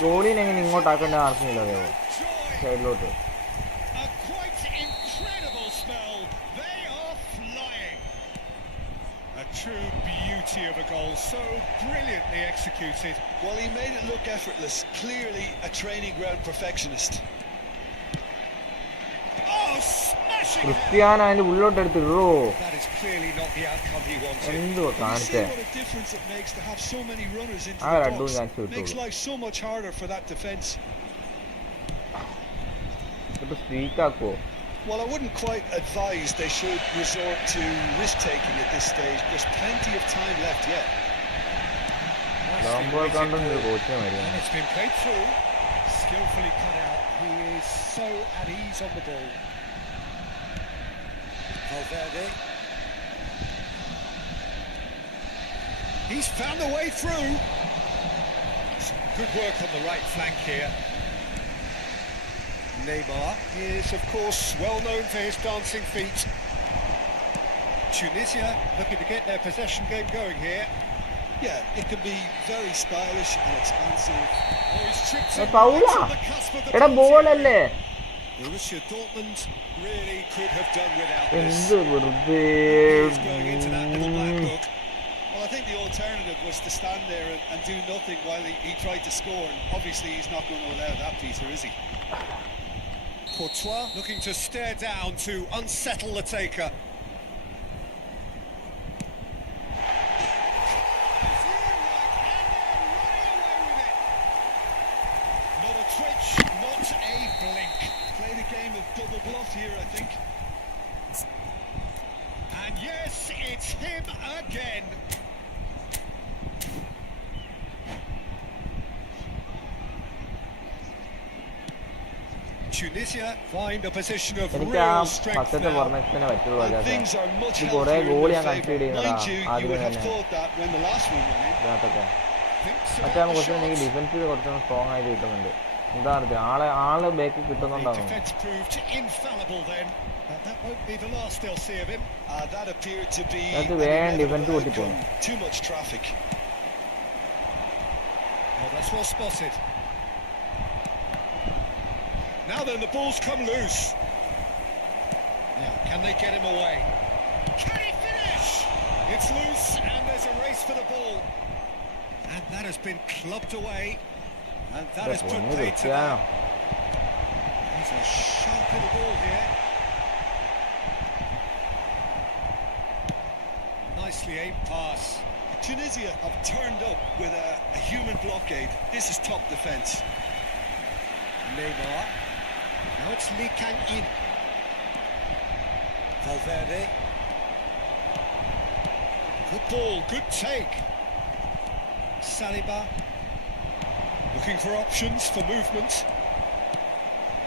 ഗോളിനെ എങ്ങനെ ഇങ്ങോട്ടാക്കേണ്ട ആർക്കുമില്ല അതേപോലെ സൈഡിലോട്ട്. A quite incredible spell. They are flying. A true beauty of a goal, so brilliantly executed. Well, he made it look effortless. Clearly a training ground perfectionist. Oh, smashing Cristiano അതിന്റെ ഉള്ളോട്ടെടുത്ത് ഇടോ. That is clearly not the outcome he wanted. എന്തുവാ You see കാണിച്ചേ? what a difference it makes to have so many runners into ആ the രണ്ടും box. Chance Makes കിട്ടുള്ളൂ. life so much harder for that defence. ഇപ്പൊ streak ആക്കുവോ? Well, I wouldn't quite advise they should resort to risk-taking at this stage. There's plenty of time left yet. ലോംബോൾ കണ്ടൊരു കോച്ചിനെ And മരിയാണ്. it's been played through, skillfully cut out. He is so at ease on the ball. Valverde. He's found a way through. Some good work on the right flank here. Neymar is, of course, well known for his dancing feet. Tunisia looking to get their possession game going here. Yeah, it can be very stylish and expansive. Oh, he's tripped ഏ in പൗലാ right on the cusp of the എടാ penalty. ബോളല്ലേ? Borussia Dortmund really could have done without this. എന്ത് വെറുതെ. He's going into that little black book. Well, I think the alternative was to stand there and do nothing while he tried to score. And obviously, he's not going to allow that, Peter, is he? Courtois looking to stare down to unsettle the taker. Not a twitch, not a blink. Played a game of double bluff here, I think. And yes, it's him again. Tunisia find a position of എനിക്ക് ആ real strength ഫസ്റ്റത്തെ now. ഫോർമേഷനെ പറ്റുള്ളൂ. And അല്ലാതെ things are much ഇത് കുറേ healthier in goal their ഞാൻ consider favour. ചെയ്യുന്നതാ Mind you, you ആദ്യം would have തന്നെ thought that when the last one went in. ഇതിനകത്തൊക്കെ. Thinks പക്ഷെ about the കുറച്ച് എനിക്ക് shots. ഡിഫൻസ് കുറച്ചൊന്ന് സ്ട്രോങ് ആയിട്ട് കിട്ടുന്നുണ്ട്. എന്താണ് ആള് back The കിട്ടുന്നുണ്ടാവും. defence proved infallible then, but that won't be the last they'll see of him. That appeared to be That's an the way inevitable defense would outcome. be. Too much traffic. Oh, that's well spotted. Now then, the ball's come loose. Now, can they get him away? Can he finish? It's loose, and there's a race for the ball. And that has been clubbed away. And that has put paid to that. There's a sharp little ball here. Nicely aimed pass. Tunisia have turned up with a human blockade. This is top defence. Neymar. Now it's Lee Kang-in. Valverde. Good ball, good take. Saliba. Looking for options, for movement.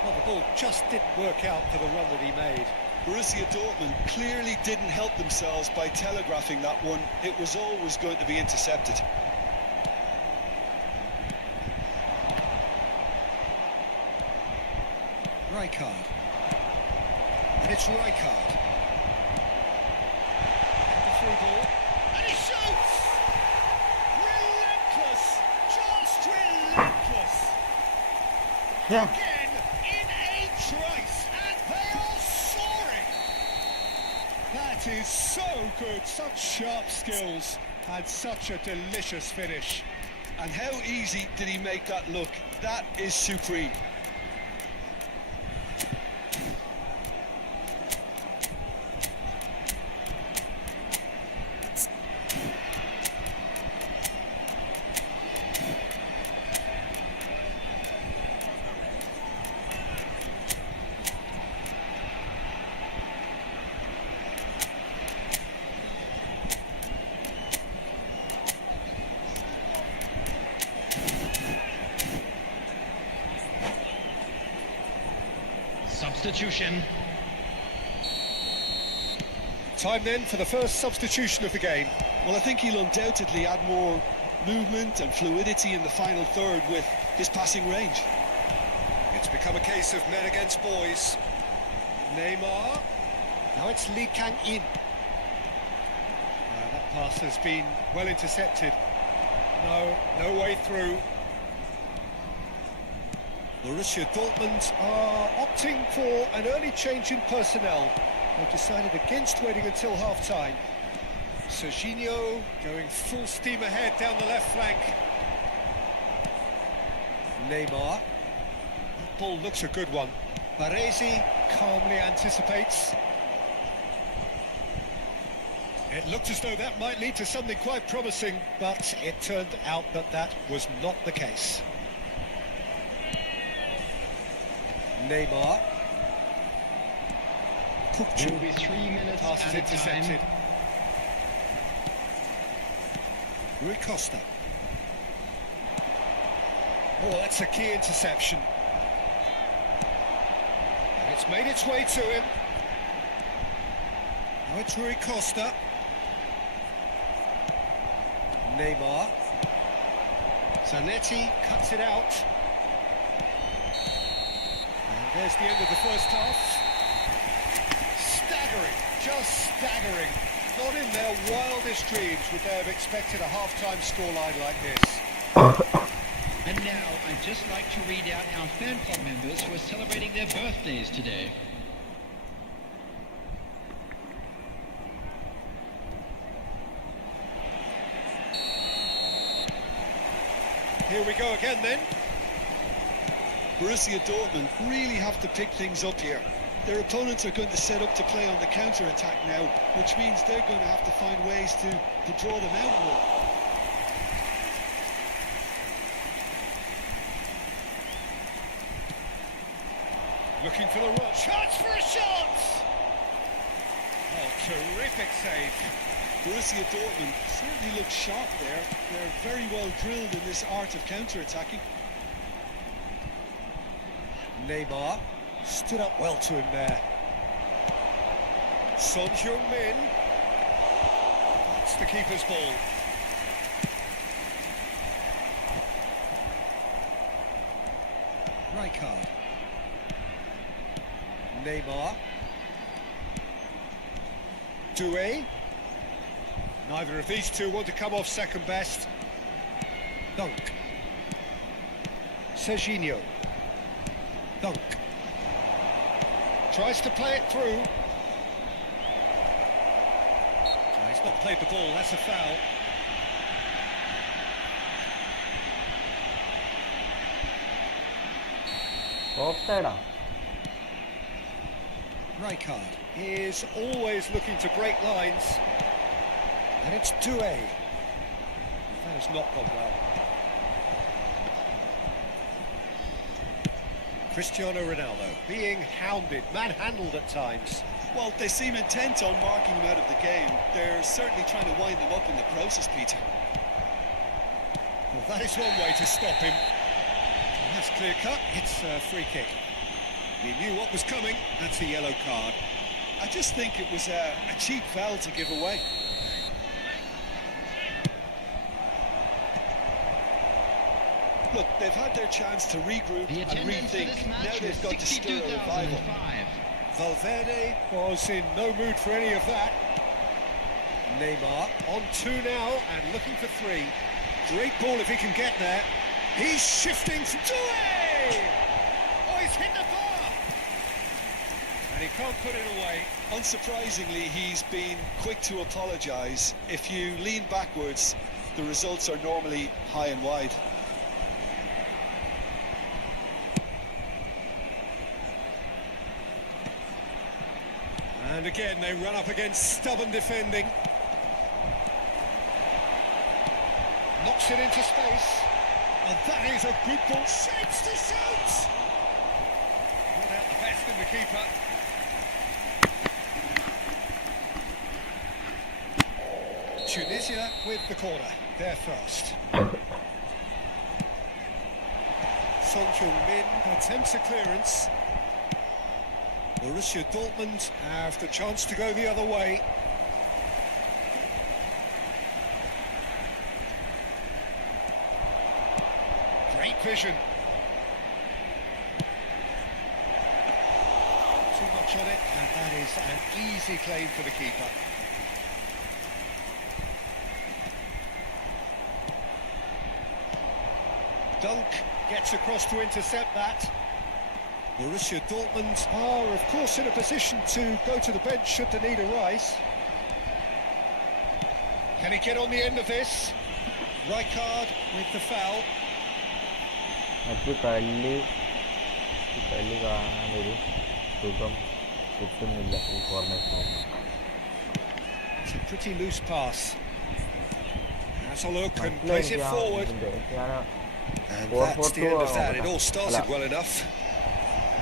Well, the ball just didn't work out for the run that he made. Borussia Dortmund clearly didn't help themselves by telegraphing that one. It was always going to be intercepted. Rijkaard. And it's Rijkaard. And the through ball. And he shoots! Relentless! Just relentless! Yeah. Again in a trice, and they are soaring! That is so good, such sharp skills. And such a delicious finish. And how easy did he make that look? That is supreme. Substitution. Time then for the first substitution of the game. Well, I think he'll undoubtedly add more movement and fluidity in the final third with his passing range. It's become a case of men against boys. Neymar. Now it's Lee Kang-in. That pass has been well intercepted. No way through. Borussia Dortmund are opting for an early change in personnel. They've decided against waiting until half-time. Serginho going full steam ahead down the left flank. Neymar. That ball looks a good one. Baresi calmly anticipates. It looked as though that might lead to something quite promising, but it turned out that that was not the case. Neymar. Will be 3 minutes Pass is at a intercepted. time. Rui Costa. Oh, that's a key interception. And it's made its way to him. Now it's Rui Costa. Neymar. Zanetti cuts it out. And there's the end of the first half. Staggering, just staggering. Not in their wildest dreams would they have expected a half-time scoreline like this. And now I'd just like to read out our fan club members who are celebrating their birthdays today. Here we go again then. Borussia Dortmund really have to pick things up here. Their opponents are going to set up to play on the counter-attack now, which means they're going to have to find ways to draw them out more. Looking for the run. Chance for a shot! Oh, terrific save. Borussia Dortmund certainly look sharp there. They're very well drilled in this art of counter-attacking. Neymar stood up well to him there. Son Heung-min. That's the keeper's ball. Rijkaard. Neymar. Doué. Neither of these two want to come off second best. Dunk. Serginho. Dunk. Tries to play it through. No, he's not played the ball, that's a foul. Offside. Rijkaard is always looking to break lines. And it's Doué. That has not gone well. Cristiano Ronaldo being hounded, manhandled at times. Well, they seem intent on marking him out of the game. They're certainly trying to wind him up in the process, Peter. Well, that is one way to stop him. And that's clear cut, it's a free kick. He knew what was coming, that's a yellow card. I just think it was a cheap foul to give away. Look, they've had their chance to regroup The and attendance for rethink. this match Now was they've got to stir a revival. 62,005. Valverde was in no mood for any of that. Neymar on two now and looking for three. Great ball if he can get there. He's shifting for Doué! Oh, he's hit the bar! And he can't put it away. Unsurprisingly, he's been quick to apologise. If you lean backwards, the results are normally high and wide. And again, they run up against stubborn defending. Knocks it into space. And that is a good ball. Shapes to shoot! Not out the best in the keeper. Tunisia with the corner. They're first. Son Heung-min attempts a clearance. Borussia Dortmund have the chance to go the other way. Great vision. Too much on it, and that is an easy claim for the keeper. Dunk gets across to intercept that. Borussia Dortmund are, of course, in a position to go to the bench should the need arise. Can he get on the end of this? Rijkaard with the foul. മറ്റു കളി കാണാനൊരു സുഖം കിട്ടുന്നില്ല ഈ format. It's a pretty loose pass. Has a look and plays it forward. And that's the end of that. It all started well enough.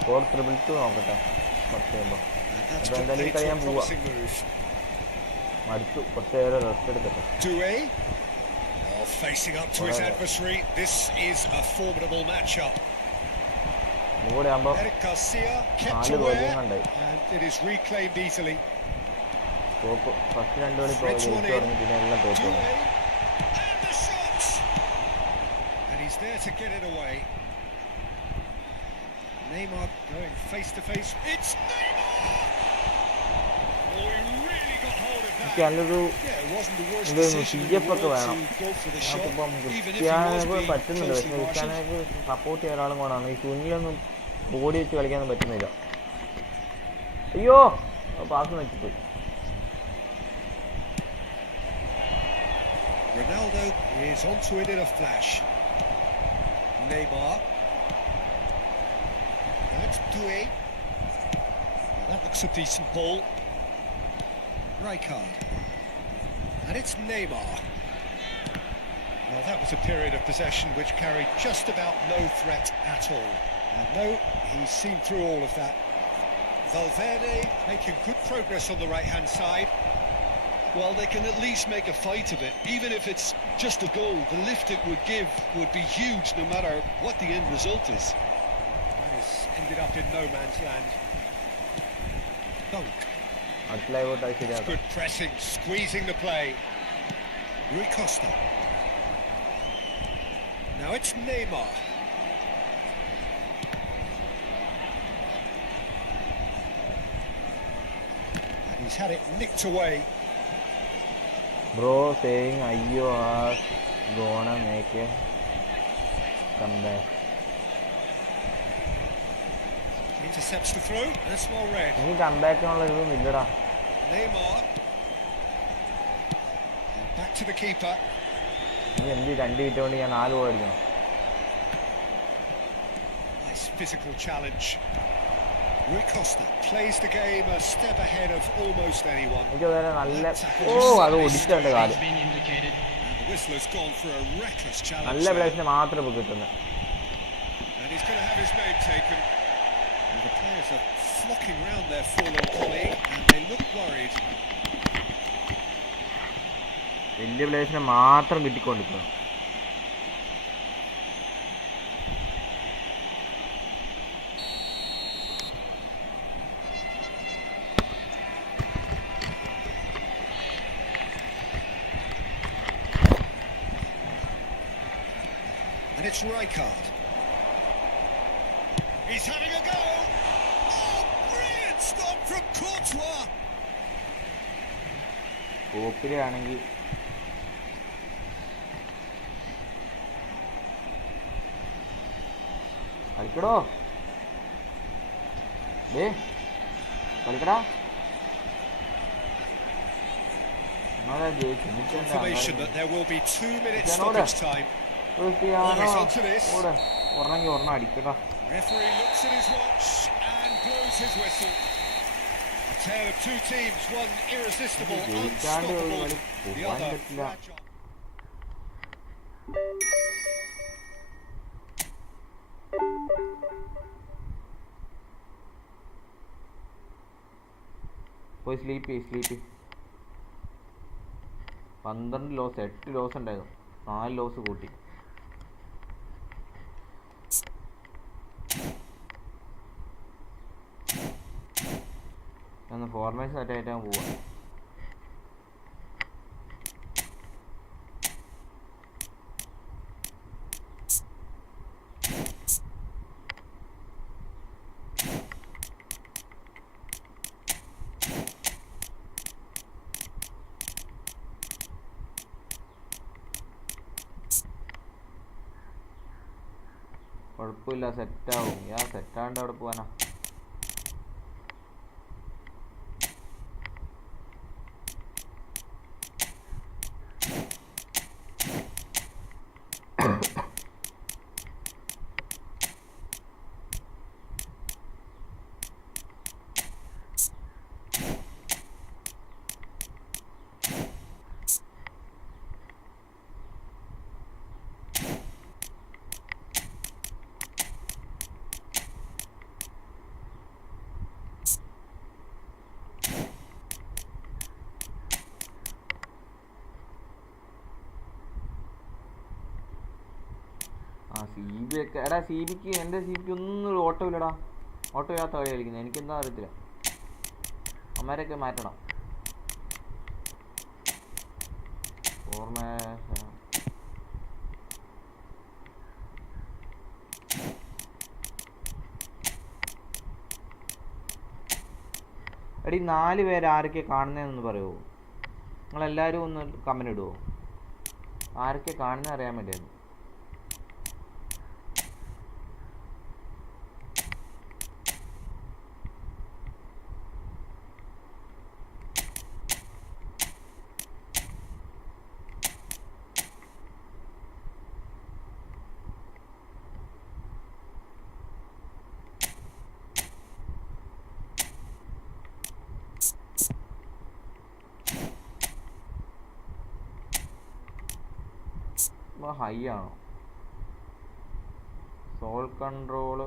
4-2 നോക്കട്ടെ കുറച്ച് കഴിയുമ്പോൾ. അപ്പോൾ എന്തായാലും ഈ കളി ഞാൻ പോവാം. മടുത്തു, കുറച്ച് നേരം റെസ്റ്റ് എടുക്കട്ടെ. Facing up to his adversary, this is a formidable matchup. Eric Garcia kept away, and it is reclaimed easily. Threads one in. And the shot! And he's there to get it away. Neymar going face to face. It's Neymar! Oh, he really got hold of that. നല്ലൊരു Yeah, it wasn't the worst ഇത് decision in the CF ഒക്കെ world വേണം. to go for the shot, നമുക്കിപ്പം even if he was ക്രിസ്ത്യാനോക്ക് being പറ്റുന്നുണ്ട്, closely പക്ഷേ marshaled. ക്രിസ്ത്യാനോക്ക് support ചെയ്യാൻ ഒരാളും കൂടാണ്. ഈ സുനിലൊന്നും ബോഡി വെച്ച് കളിക്കാനൊന്നും പറ്റുന്നില്ല. അയ്യോ, pass വെച്ചിപ്പോയി. Ronaldo is onto it in a flash. Neymar. That's Doué. Well, that looks a decent ball. Rijkaard. And it's Neymar. Well, that was a period of possession which carried just about no threat at all. And no, he's seen through all of that. Valverde making good progress on the right-hand side. Well, they can at least make a fight of it. Even if it's just a goal, the lift it would give would be huge no matter what the end result is. That has ended up in no man's land. Dunk. Good pressing, squeezing the play. Rui Costa. Now it's Neymar. And he's had it nicked away. Bro saying Ayo has gonna make a comeback. Intercepts the throw, that's well read. ഇനി കംബാക്കിനുള്ള ഇതൊന്നും ഇല്ലടാ. Neymar. And back to the keeper. ഇനി എന്ത് 2 കിട്ടുകൊണ്ട് ഞാൻ 4 goal അടിക്കണം. Nice physical challenge. Rui Costa plays the game a step ahead of almost anyone. എനിക്ക് വളരെ നല്ല അത് ഒടിച്ചുണ്ട് കാല്. The whistler's gone for a reckless challenge. നല്ല പ്ലേസിന് മാത്രമേ കിട്ടുന്നത്. And he's going to have his name taken. And the players are flocking round their fallen colleague and they look worried. വലിയ പ്ലേസിനെ മാത്രം കിട്ടിക്കൊണ്ടിരിക്കുന്നു. And it's Rijkaard. He's having a go. Oh, brilliant stop from Courtois. കോപ്പിലാണെങ്കിൽ കളിക്കടോ. കളിക്കടാ. എന്നാലാ ജയിച്ചു. Confirmation that there will be 2 minutes Cristiano stoppage time. Always onto this. ഒരെണ്ണെങ്കിൽ ഒരെണ്ണം അടിക്കടാ. Referee looks at his watch and blows his whistle. A tale of two teams, one irresistible, unstoppable, the other fragile. പോയി sleep 12 loss 8 loss ഉണ്ടായിരുന്നു. 4 loss കൂട്ടി. ഒന്ന് formation set ആയിട്ടാണ് പോവാ. കുഴപ്പമില്ല, സെറ്റാവും. സെറ്റാണ്ട് അവിടെ പോവാനാ. CB ഒക്കെ എടാ, CBക്ക് എൻ്റെ CBക്ക് ഒന്നും ഓട്ടോ ഇല്ലടാ. ഓട്ടോ ഇല്ലാത്ത കളി കളിക്കുന്നത്. എനിക്കെന്താ അറിയത്തില്ല. അമ്മമാരൊക്കെ മാറ്റണം. ഫോർമേഷൻ എടി 4 പേര് ആരൊക്കെ കാണുന്നതെന്ന് പറയുമോ? നിങ്ങളെല്ലാവരും ഒന്ന് കമൻ്റ് ഇടുമോ? ആരൊക്കെ കാണുന്നത് അറിയാൻ വേണ്ടിയായിരുന്നു. ഹൈ ആണോ? സോൾ കൺട്രോള്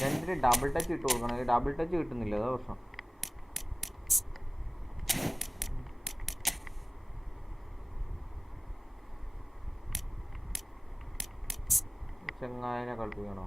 രണ്ടിന് ഡബിൾ ടച്ച് ഇട്ട് കൊടുക്കണം. ഡബിൾ ടച്ച് കിട്ടുന്നില്ല, അതാ പ്രശ്നം. ചെങ്ങായനെ കളിപ്പിക്കണോ?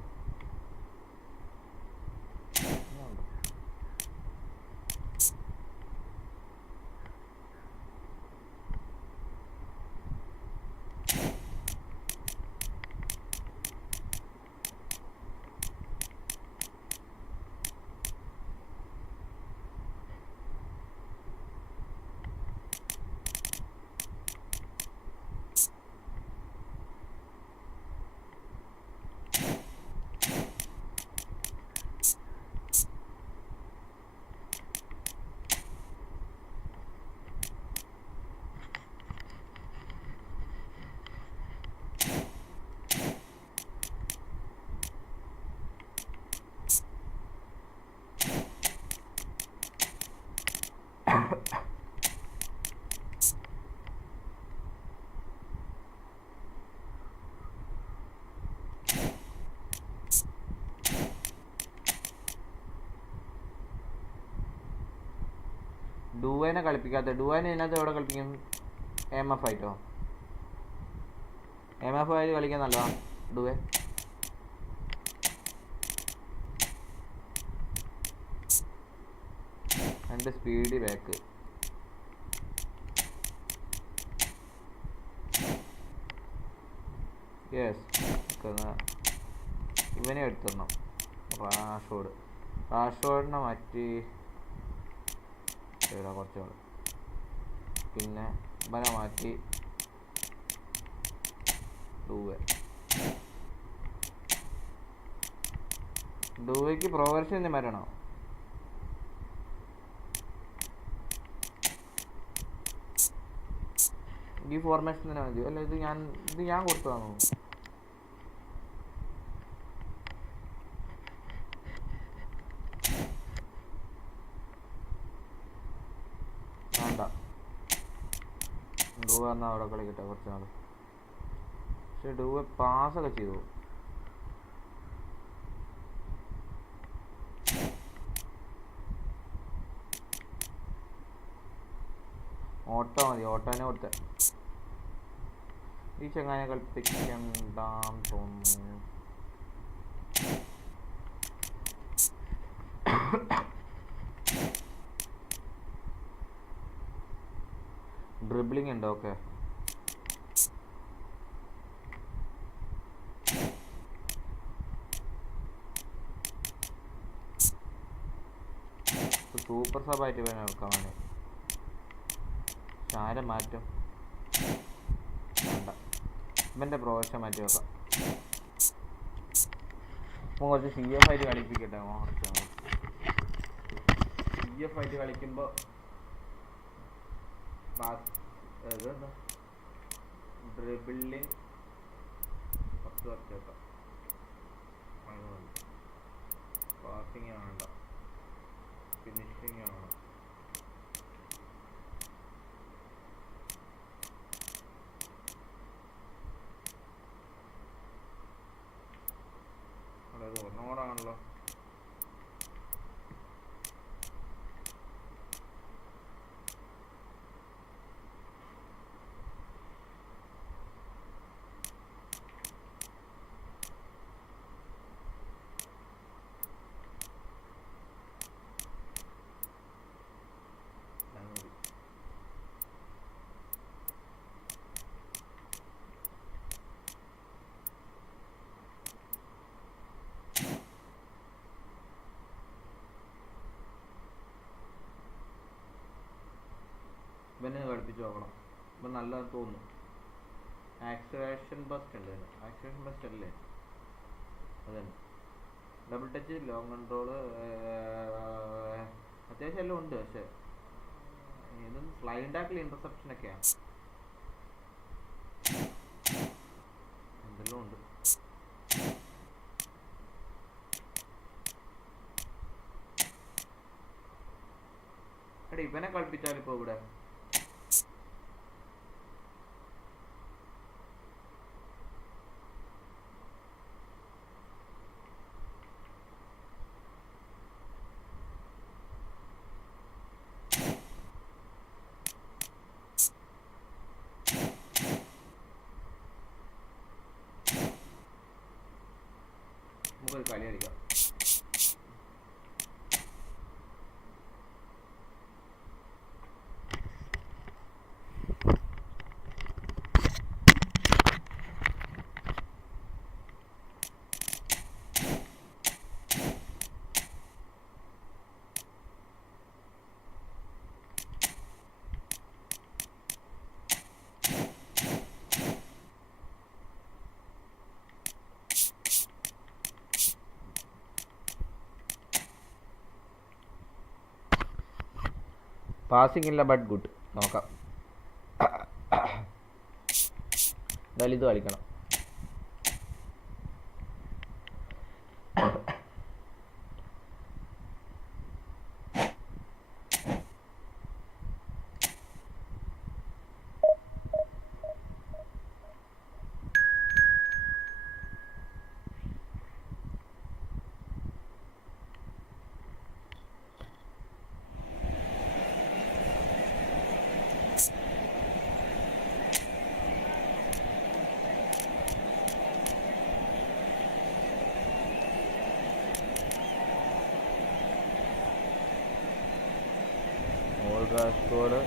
ഡുവൈനെ കളിപ്പിക്കാത്ത. ഡുവൈനെ ഇതിനകത്ത് എവിടെ കളിപ്പിക്കും? MF ആയിട്ടോ? MF ആയിട്ട് കളിക്കാൻ നല്ലതാ ഡുവേ. എൻ്റെ സ്പീഡ് ബാക്ക്. യെസ്, ഇവനെ എടുത്തിടണം. റാഷോഡിനെ മാറ്റി കുറച്ചുകൂടെ. പിന്നെ ഇവനെ മാറ്റി ഡുവയ്ക്ക് പ്രോവർഷൻ എന്തെങ്കിലും വരണോ? ഈ ഫോർമാഷൻ തന്നെ മതി അല്ല? ഇത് ഞാൻ കൊടുത്തതാണോ? വേണ്ട, ഡൂ എന്നാൽ അവിടെ കളിക്കട്ടെ കുറച്ച് നാൾ. പക്ഷെ ഡൂ പാസ്സൊക്കെ ചെയ്തു. ഓട്ടോ മതി, ഓട്ടോനെ കൊടുത്ത. ഈ ചങ്ങാനെ കളിപ്പിക്കണ്ടാന്ന് തോന്നുന്നു. ഡ്രിബ്ലിംഗ് ഉണ്ട്. ഓക്കെ, സൂപ്പർ സബായിട്ട് വേണം എടുക്കാൻ വേണ്ടി. ആരെ മാറ്റും? വേണ്ട, ഇവൻ്റെ പ്രൊഫഷൻ മാറ്റി വെക്കാം. അപ്പോൾ കുറച്ച് CF ആയിട്ട് കളിപ്പിക്കട്ടെ. CF ആയിട്ട് കളിക്കുമ്പോൾ ഇതെന്താ ഡ്രിബിളിങ് 10 വെക്കാം. പാസിങ് വേണ്ട, ഫിനിഷിങ് വേണം. അതായത് ഒന്നോടാണല്ലോ. ഇവനെ കളിപ്പിച്ച് നോക്കണം. ഇപ്പം നല്ലതെന്ന് തോന്നുന്നു. ആക്സിലേഷൻ ബസ്റ്റ് ഉണ്ട്. ആക്സിലേഷൻ ബസ്റ്റ് അല്ലേ? അതന്നെ. ഡബിൾ ടച്ച്, ലോങ് കൺട്രോള്, അത്യാവശ്യം എല്ലാം ഉണ്ട്. പക്ഷേ ഇതും സ്ലൈഡ് ടാക്കിൽ ഇന്റർസെപ്ഷനൊക്കെയാണ്. എന്തെല്ലാം ഉണ്ട്. എടാ ഇവനെ കളിപ്പിച്ചാലിപ്പോ ഇവിടെ നമുക്കൊരു കളി കളിക്കാം. പാസിംഗ് ഇല്ല, ബട്ട് ഗുഡ്. നോക്കാം. എന്തായാലും ഇത് കളിക്കണം. സ്കോഡ്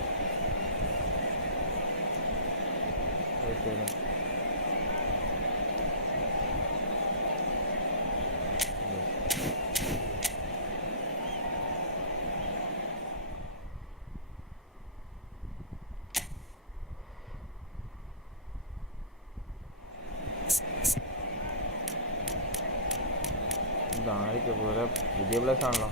ഇതായിരിക്കും പോലെ പുതിയ പ്ലേസ് ആണല്ലോ.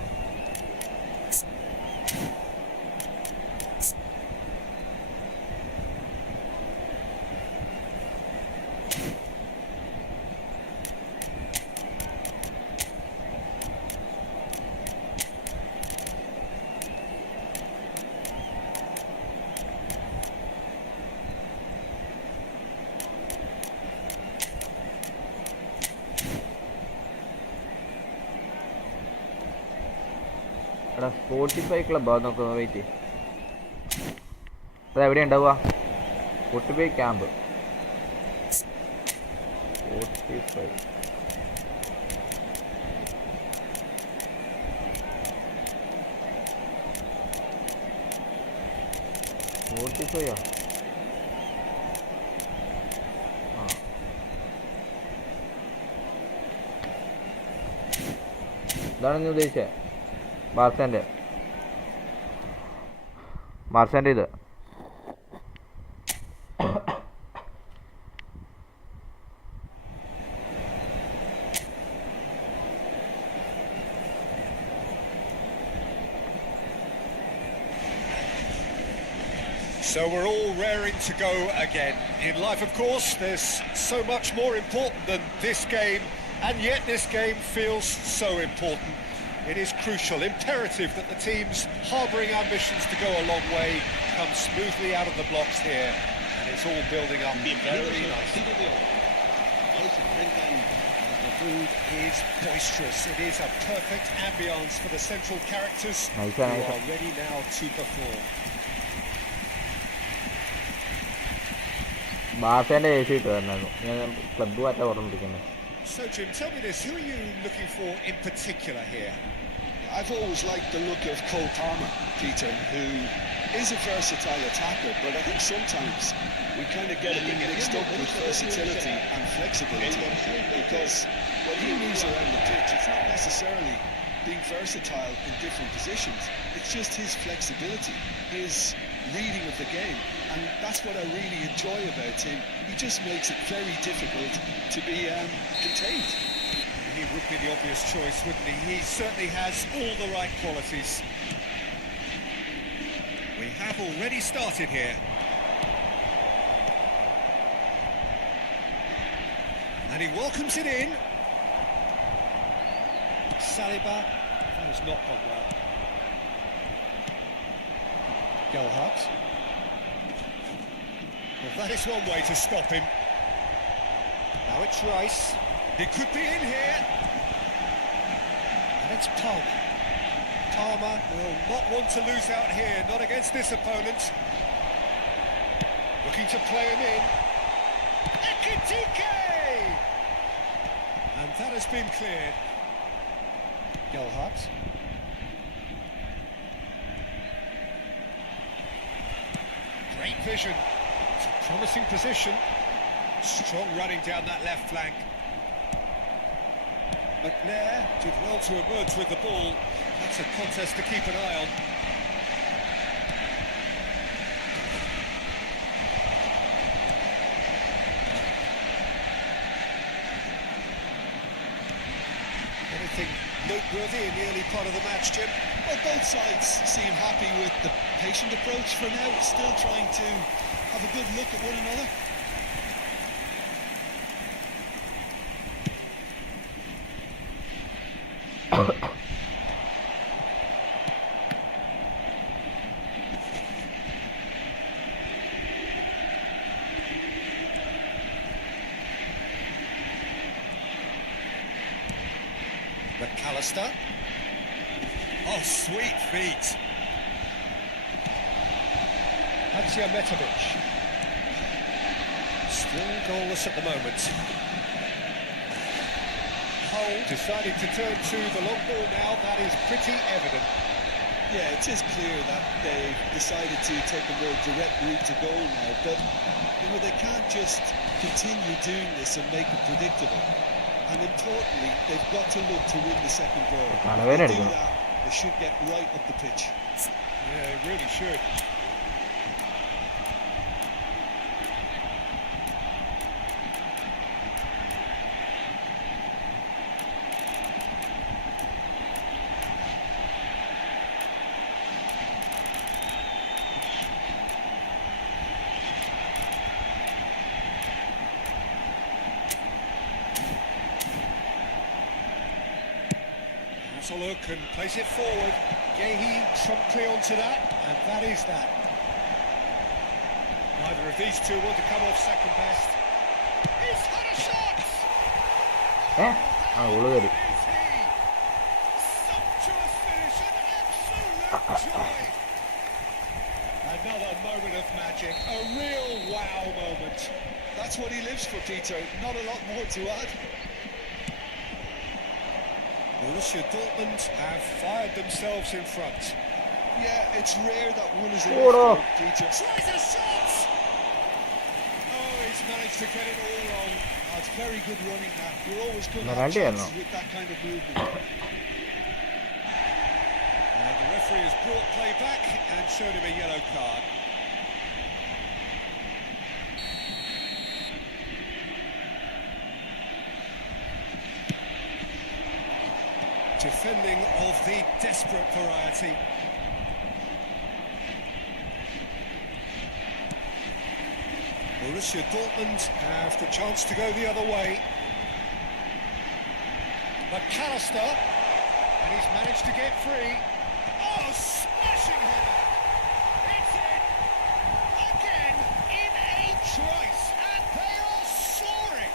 എടാ സ്പോട്ടിഫൈ ക്ലബ്ബാ നോക്കുക, വെയിറ്റ്. അത് എവിടെ ഉണ്ടാവുക? Spotify camp. സ്പോട്ടിഫൈ സ്പോട്ടിഫൈയാ? ആ ഇതാണ് ഞാൻ ഉദ്ദേശിച്ചത്. ബാർസേൻ്റെ ഇത്. So we're all raring to go again. In life, of course, there's so much more important than this game, and yet this game feels so important. It is crucial, imperative that the teams harbouring ambitions to go a long way come smoothly out of the blocks here, and it's all building up very nicely. The food is boisterous. It is a perfect ambience for the central characters who are ready now to perform. ബാർസേൻ്റെ A C ഇട്ട് തന്നായിരുന്നു. ഞാൻ club മാറ്റാൻ പറഞ്ഞിരിക്കുന്നത്. So Jim, tell me this, who are you looking for in particular here? I've always liked the look of Cole Palmer, Peter, who is a versatile attacker, but I think sometimes we kind of get a bit mixed up with versatility and flexibility, because when he moves around the pitch, it's not necessarily being versatile in different positions, it's just his flexibility, his reading of the game, and that's what I really enjoy about him. He just makes it very difficult to be contained. He would be the obvious choice, wouldn't he? He certainly has all the right qualities. We have already started here. And he welcomes it in. Saliba, that has not gone well. Gelhardt. Well, that is one way to stop him. Now it's Rice. He could be in here. And it's Palmer. Palmer will not want to lose out here, not against this opponent. Looking to play him in. Ekitike! And that has been cleared. Gelhardt. Great vision. It's a promising position. Strong running down that left flank. McNair did well to emerge with the ball. That's a contest to keep an eye on. Anything noteworthy in the early part of the match, Jim? Well, both sides seem happy with the patient approach for now, still trying to have a good look at one another. McAllister. Oh, sweet feet. Hadziametovic. Still goalless at the moment. Hull deciding to turn to the long ball now. That is pretty evident. Yeah, it is clear that they've decided to take a more direct route to goal now, but they can't just continue doing this and make it predictable. And importantly, they've got to look to win the second ball. If they do that, they should get right up the pitch. Yeah, they really should. Look and place it forward. Gehi promptly onto that, and that is that. Neither of these two want to come off second best. He's had a shot! Sumptuous finish, an Try. Another moment of magic, a real wow moment. That's what he lives for, Peter. Not a lot more to add. Borussia Dortmund have fired themselves in front. Yeah, it's rare that one is Oh, no. enough, though, Peter. Tries a shot! Oh, he's managed to get it all wrong. It's very good running now. You're always going to have Varane chances ആണോ? with that kind of movement. And the referee has brought play back and shown him a yellow card. Defending of the desperate variety. Borussia Dortmund have the chance to go the other way. McAllister, and he's managed to get free. Oh, smashing header! It's in again in a trice, and they are soaring.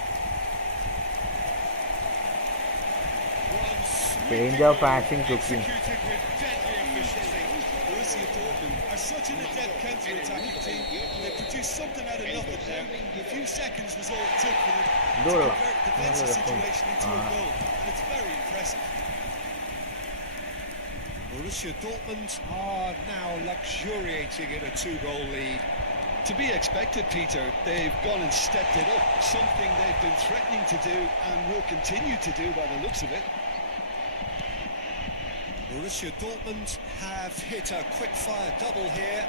One Change of passing cooking. executed with deadly efficiency. Borussia Dortmund are such an adept counter-attacking team. They produced something out of nothing there. A few seconds was all it took for them to Goal. convert the defensive situation into a goal. And it's very impressive. Borussia Dortmund are now luxuriating in a 2-goal lead. To be expected, Peter. They've gone and stepped it up. Something they've been threatening to do and will continue to do by the looks of it. Borussia Dortmund have hit a quick-fire double here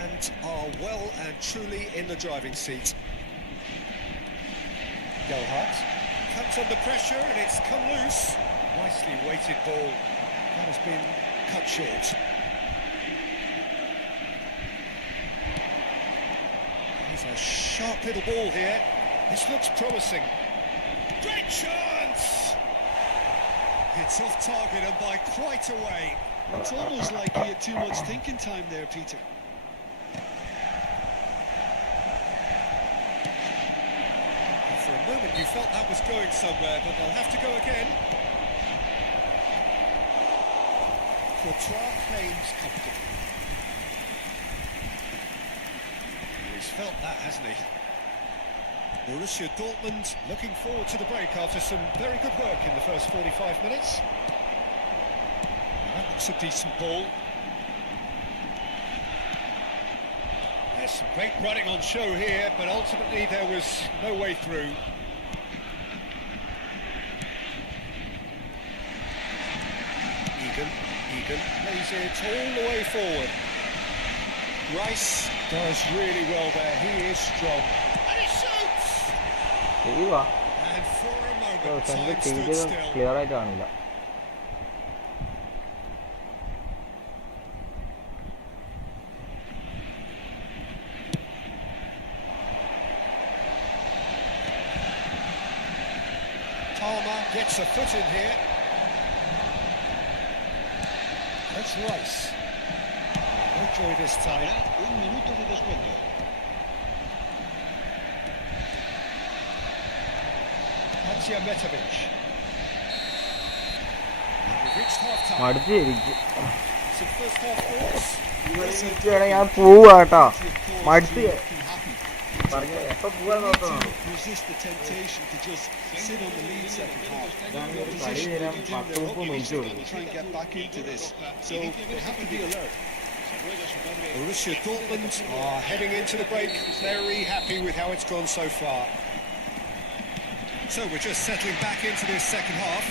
and are well and truly in the driving seat. Gelhardt comes under pressure and it's come loose. Nicely weighted ball. That has been cut short. There's a sharp little ball here. This looks promising. Great chance! It's off target and by quite a way. It's almost like he had too much thinking time there, Peter. For a moment you felt that was going somewhere, but they'll have to go again. Courtois claims comfortable. He's felt that, hasn't he? Borussia Dortmund looking forward to the break after some very good work in the first 45 minutes. That looks a decent ball. There's some great running on show here, but ultimately there was no way through. Egan plays it all the way forward. Rice does really well there, he is strong. And he shoots! ചെയ്യുക And for a moment, saint time stood ചെയ്ത് still. Clear ആയിട്ട് കാണില്ല. Palmer gets a foot in here. That's Rice. No joy this time. Un minuto de descuento. Hadziametovic. We've reached half-time. മടുത്തിരിക്കും. Some first half thoughts. ഞാൻ പോവാ കേട്ടോ. മടുത്ത് പറഞ്ഞു എപ്പോ പോവാൻ നോക്കണം. Resist the temptation to just sit on the lead second half. കളി തരാൻ 10-30 മിനിറ്റ് കൊടുക്കും. Try and get back into this. So they have to be alert. Borussia Dortmund are heading into the break very happy with how it's gone so far. So we're just settling back into this second half.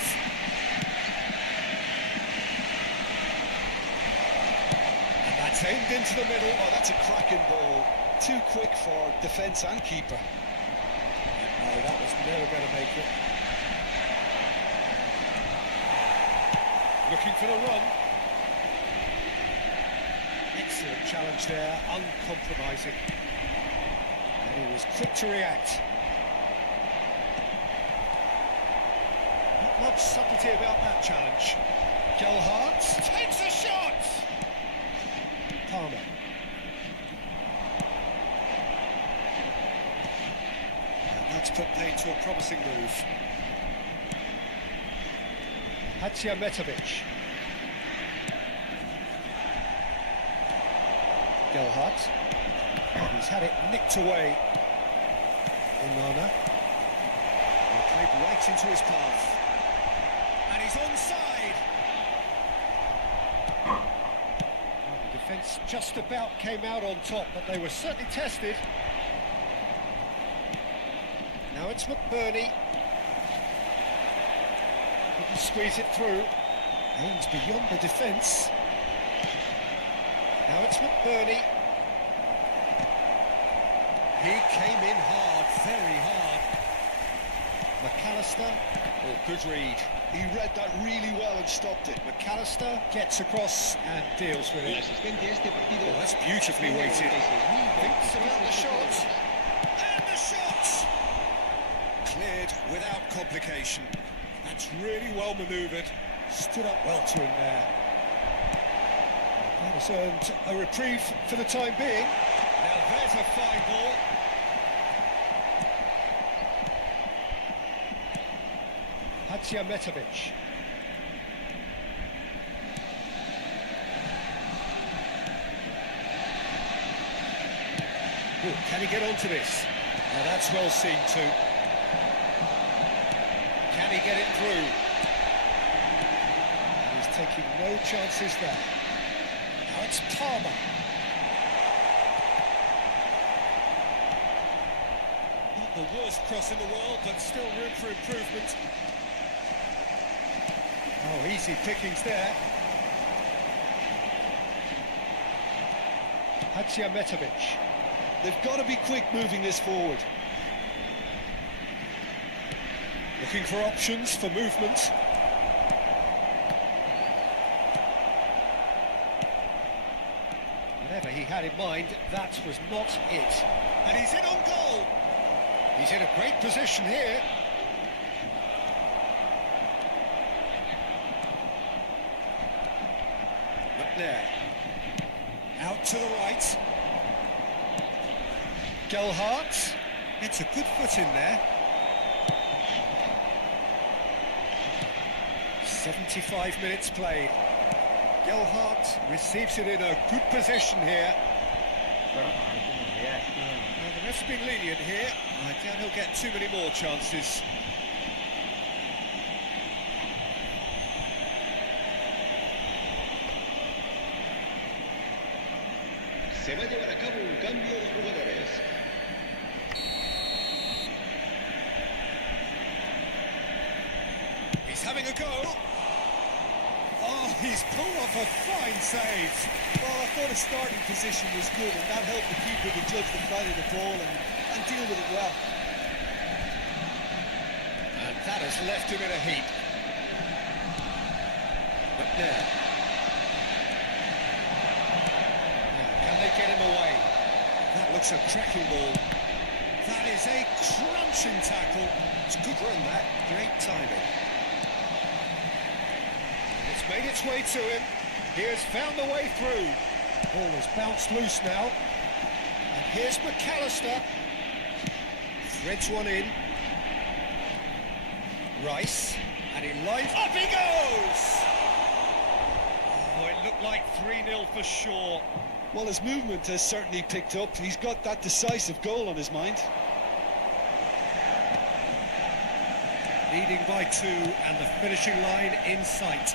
And that's aimed into the middle. Oh, that's a cracking ball. Too quick for defence and keeper. No, that was never going to make it. Looking for the run. Excellent challenge there, uncompromising. And he was quick to react. Not much subtlety about that challenge. Gelhardt takes a shot! Palmer. And that's put paid to a promising move. Hadziametovic. Gelhardt. He's had it nicked away. Onana. Played right into his path. And he's onside. Well, the defence just about came out on top, but they were certainly tested. Now it's McBurney. Couldn't squeeze it through. Aims beyond the defence. Now it's McBurney. He came in hard, very hard. McAllister. Oh, good read. He read that really well and stopped it. McAllister gets across and deals with El it. asistente de este partido. Oh, that's beautifully weighted. 96.000 Thinks about the shot. And the shot! Cleared without complication. That's really well manoeuvred. Stood up well to him there. That has earned a reprieve for the time being. Now there's a fine ball. Hadžiahmetović. Oh, can he get onto this? Now that's well seen too. Can he get it through? He's taking no chances there. Now it's Palmer. Not the worst cross in the world, but still room for improvement. Oh, easy pickings there. Hadžiahmetović. They've got to be quick moving this forward. Looking for options for movement. Whatever he had in mind, that was not it. And he's in on goal. He's in a great position here. McNair. Out to the right. Gelhardt. It's a good foot in there. 75 minutes played. Gelhardt receives it in a good position here. Well, the ref's been lenient here. I doubt he'll get too many more chances. Se va a llevar a cabo un cambio de jugadores. He's having a go. Oh, he's pulled off a fine save. Well, I thought his starting position was good, and that helped the keeper to judge the flight of the ball and deal with it well. And that has left him in a heap. McNair. Can they get him away? That looks a cracking ball. That is a crunching tackle. It's a good run, that. Great timing. It's made its way to him. He has found the way through. Ball has bounced loose now. And here's McAllister. Threads one in. Rice. And he lines up he goes! Oh, it looked like 3-0 for sure. Well, his movement has certainly picked up. He's got that decisive goal on his mind. Leading by 2 and the finishing line in sight.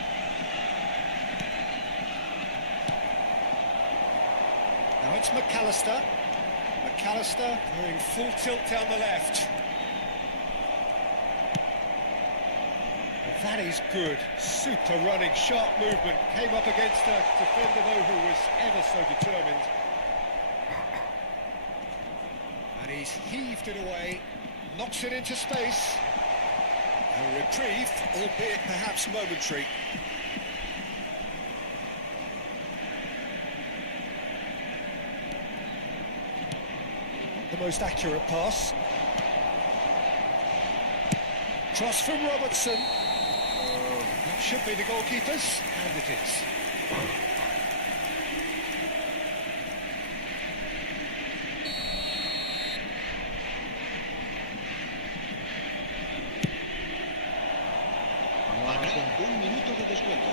Now it's McAllister. McAllister going full tilt down the left. That is good. Super running, sharp movement. Came up against a defender though who was ever so determined. And he's heaved it away. Knocks it into space. A reprieve, albeit perhaps momentary. Not the most accurate pass. Cross from Robertson. That should be the goalkeeper's, and it is. Habrá un minuto de descuento.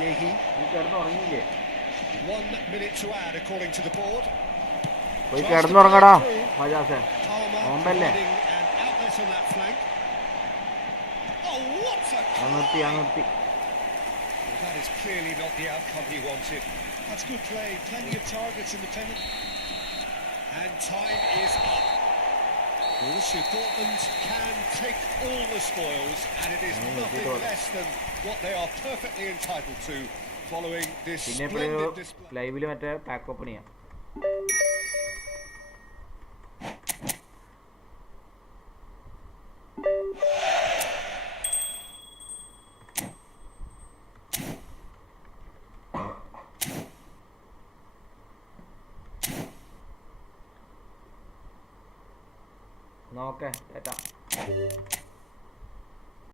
Yehi. ഈ കിടന്ന് ഉറങ്ങിയില്ലേ 1 minute to add according to the board. പോയി കിടന്നുറങ്ങടാ ഫജാസെ. Palmer ഓമ്പല്ലേ providing an outlet on that flank. Oh, what a നിർത്തി try! നിർത്തി. Well, that is clearly not the outcome he wanted. That's good play. Plenty of targets in the penalty. And time is up. Borussia Dortmund can take all the spoils, and it is nothing less than what they are perfectly entitled to following this പിന്നെ splendid display. ലൈവില് മറ്റേ pack open ചെയ്യാം. നോക്കേ ചേട്ടാ.